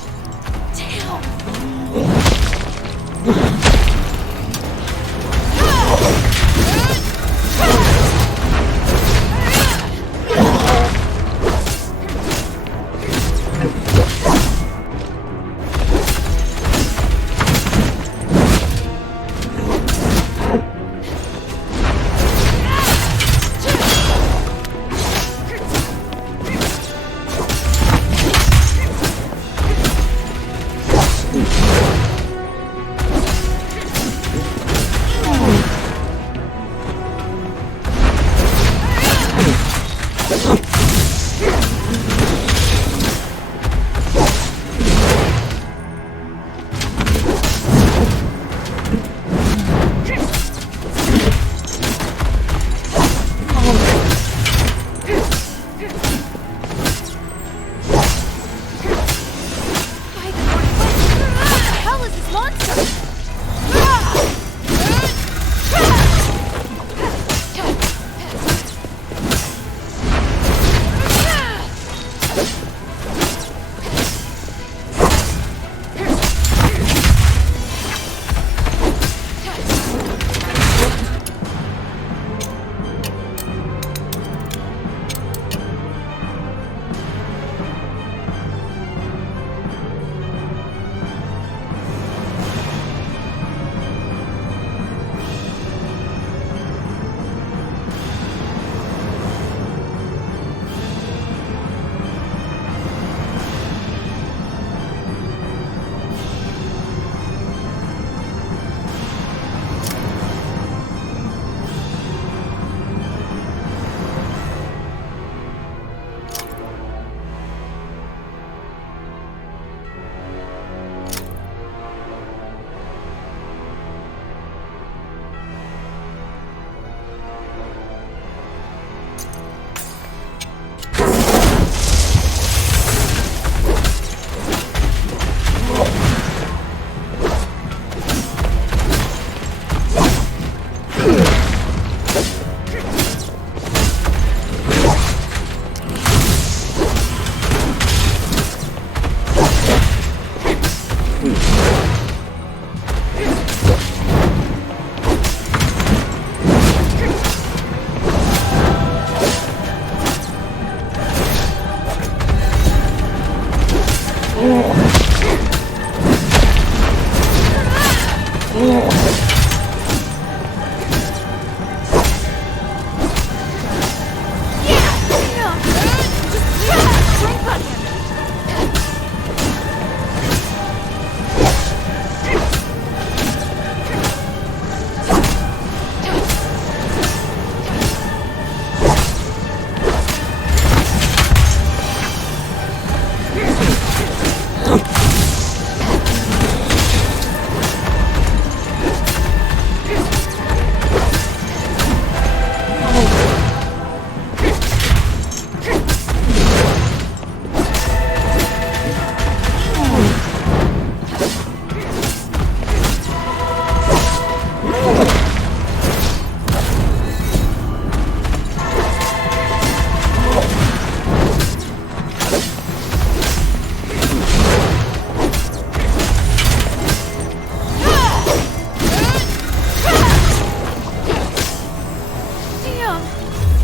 Damn!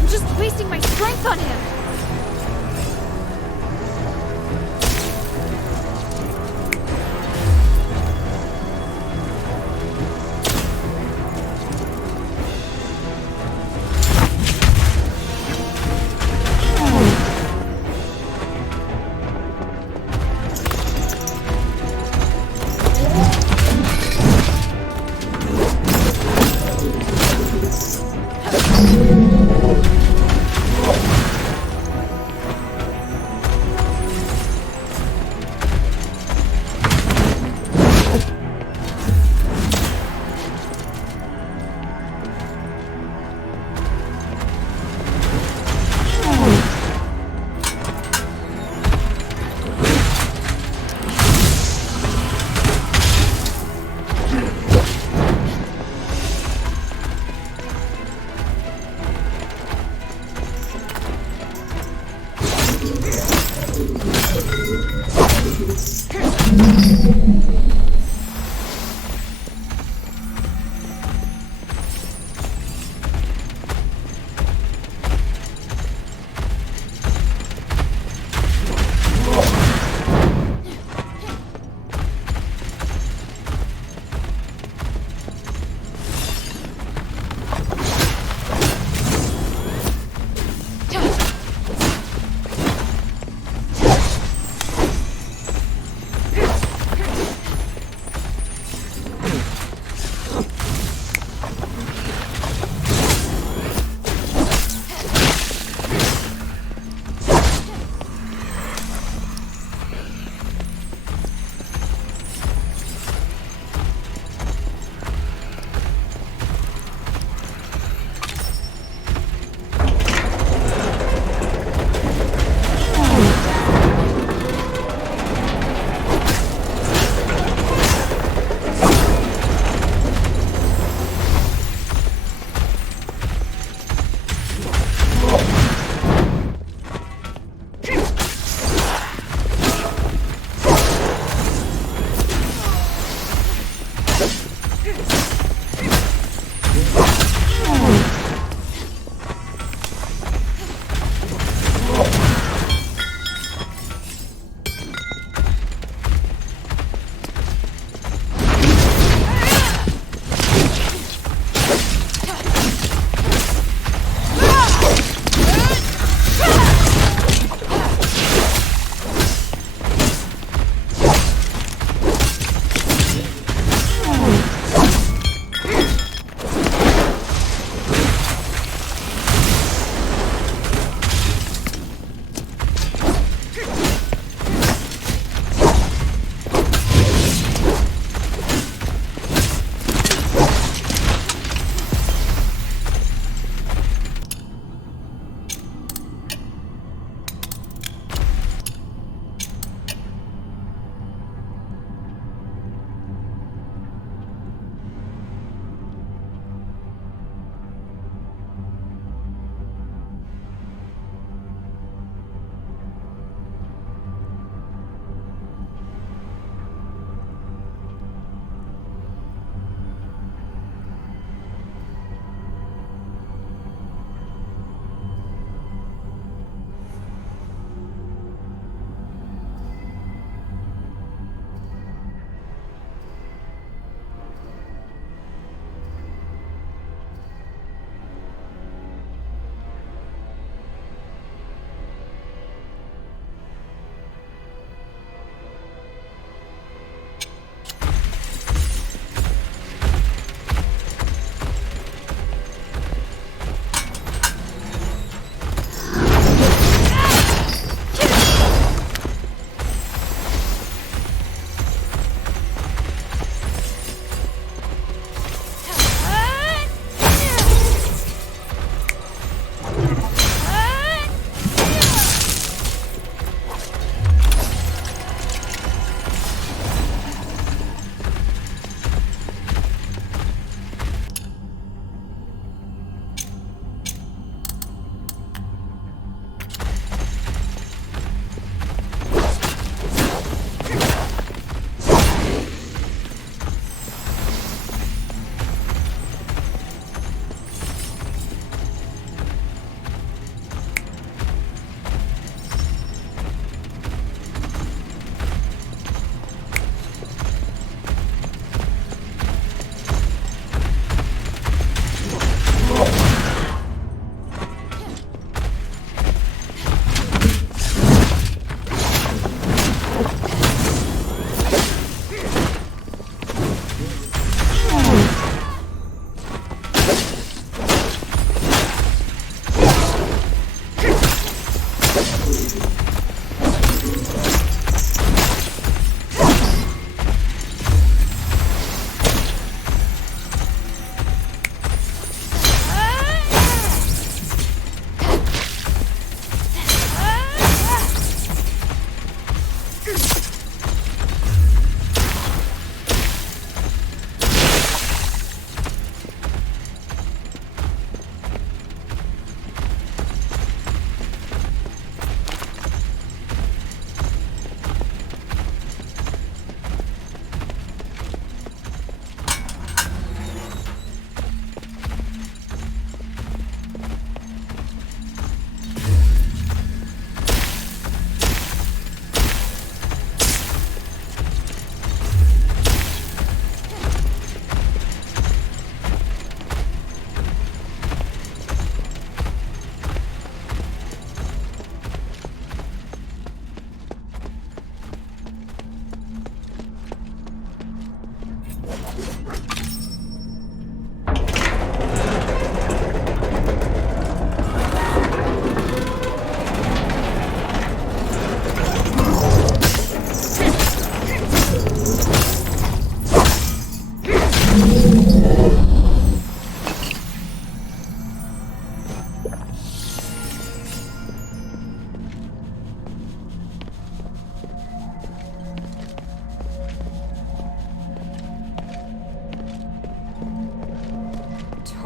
I'm just wasting my strength on him.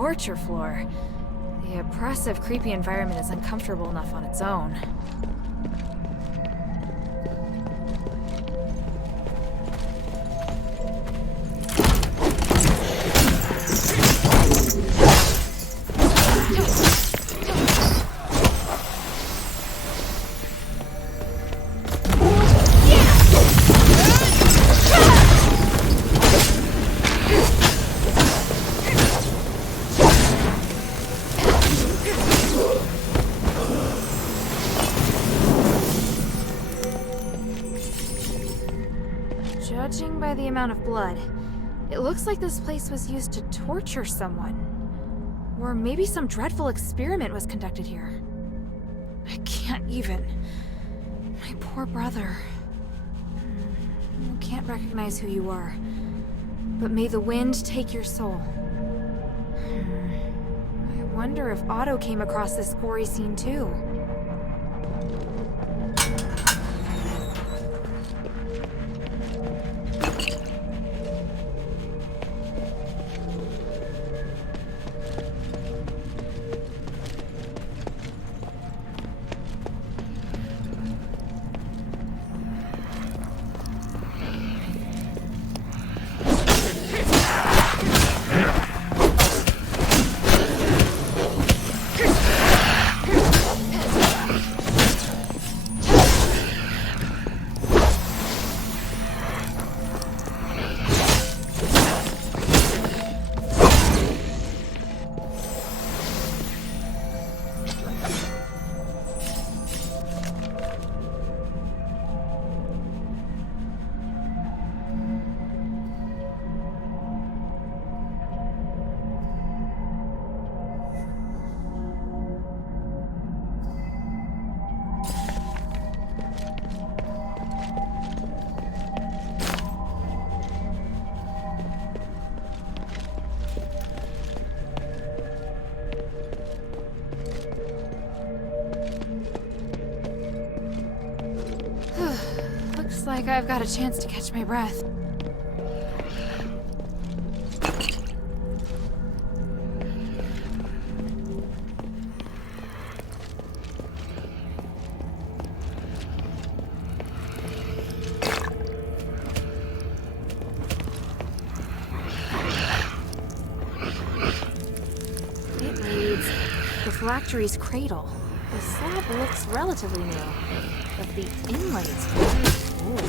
torture floor. The oppressive, creepy environment is uncomfortable enough on its own. Judging by the amount of blood, it looks like this place was used to torture someone. Or maybe some dreadful experiment was conducted here. I can't even. My poor brother. I can't recognize who you are. But may the wind take your soul. I wonder if Otto came across this gory scene too. Looks like I've got a chance to catch my breath. It reads, "The phylactery's cradle." The slab looks relatively new, but the inlay is very old.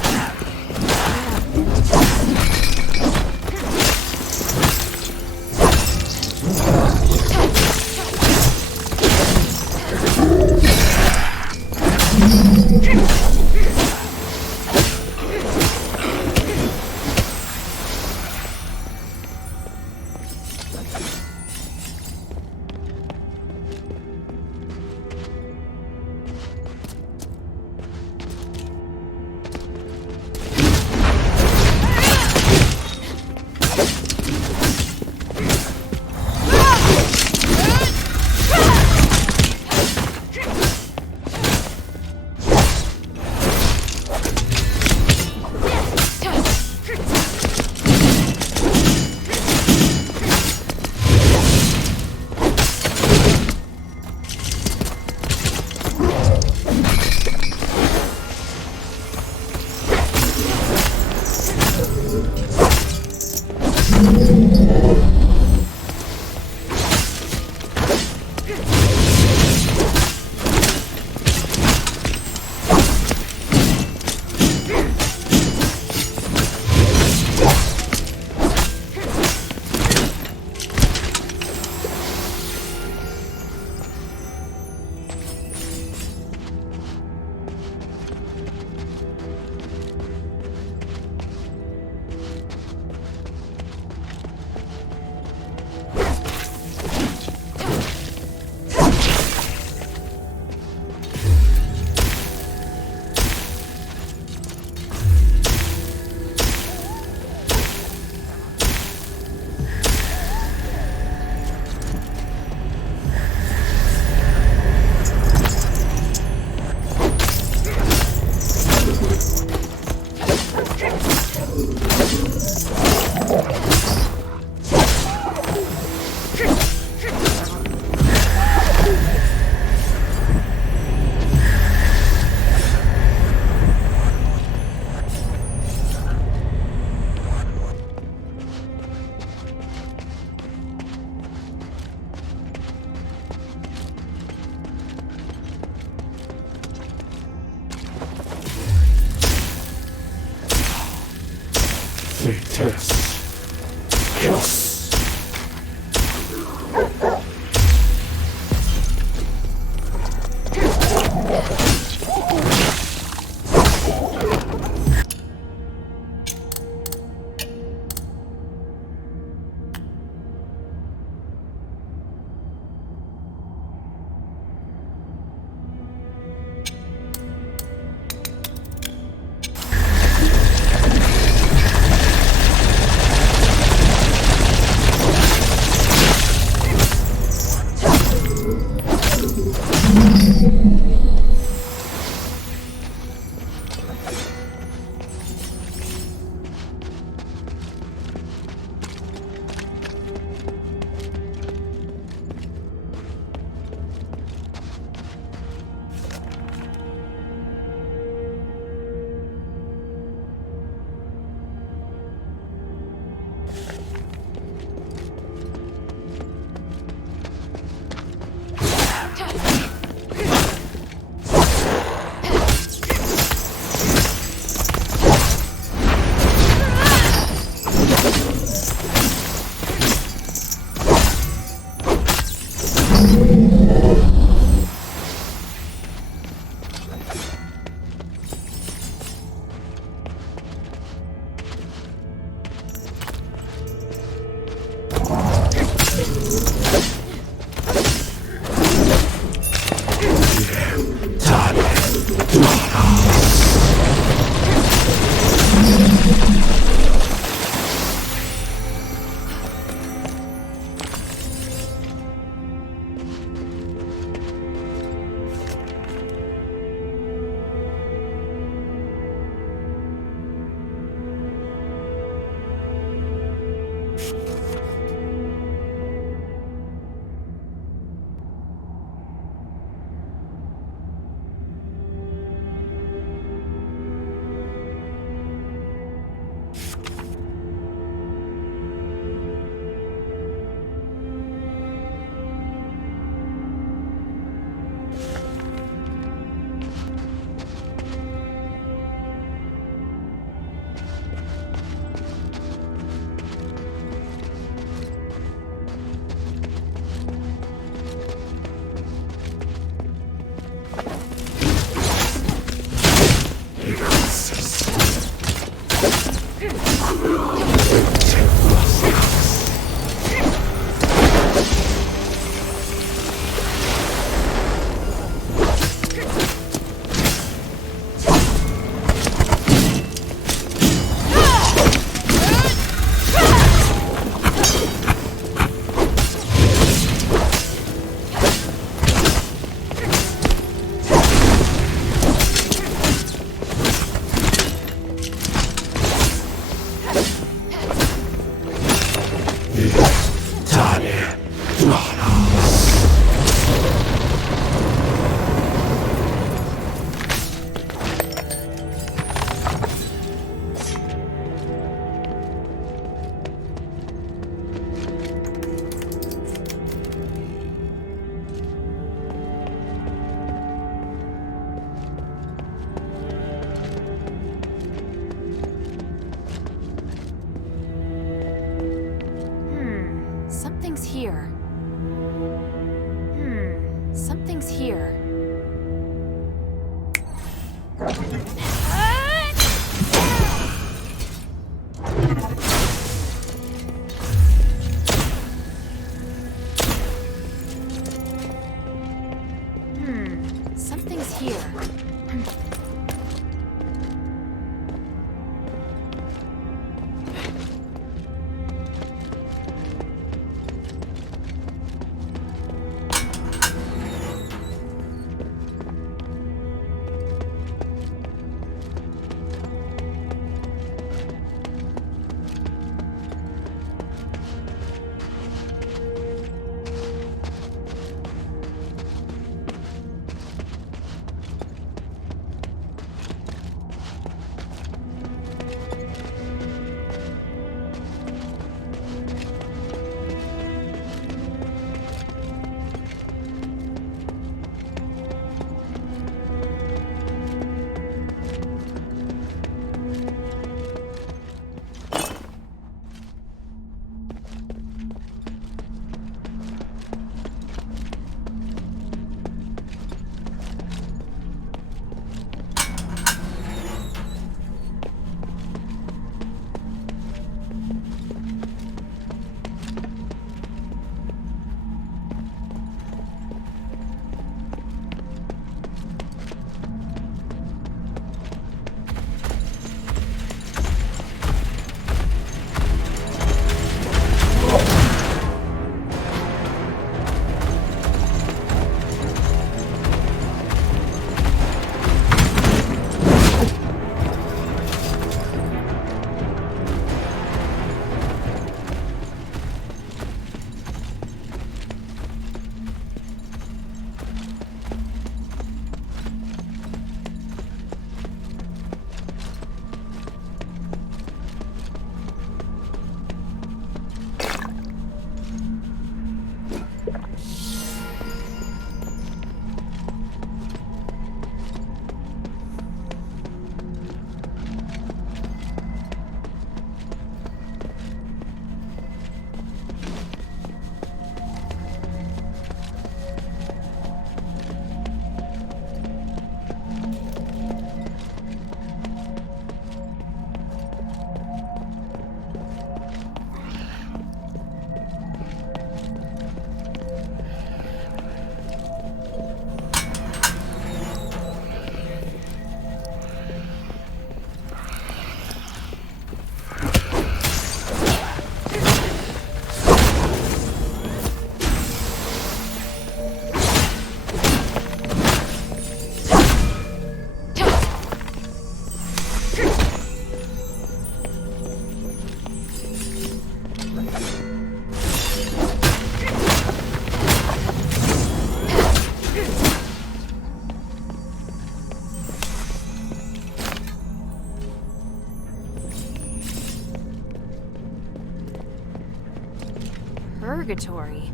purgatory.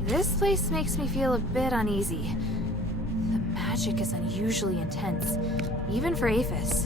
This place makes me feel a bit uneasy. The magic is unusually intense, even for Aphis.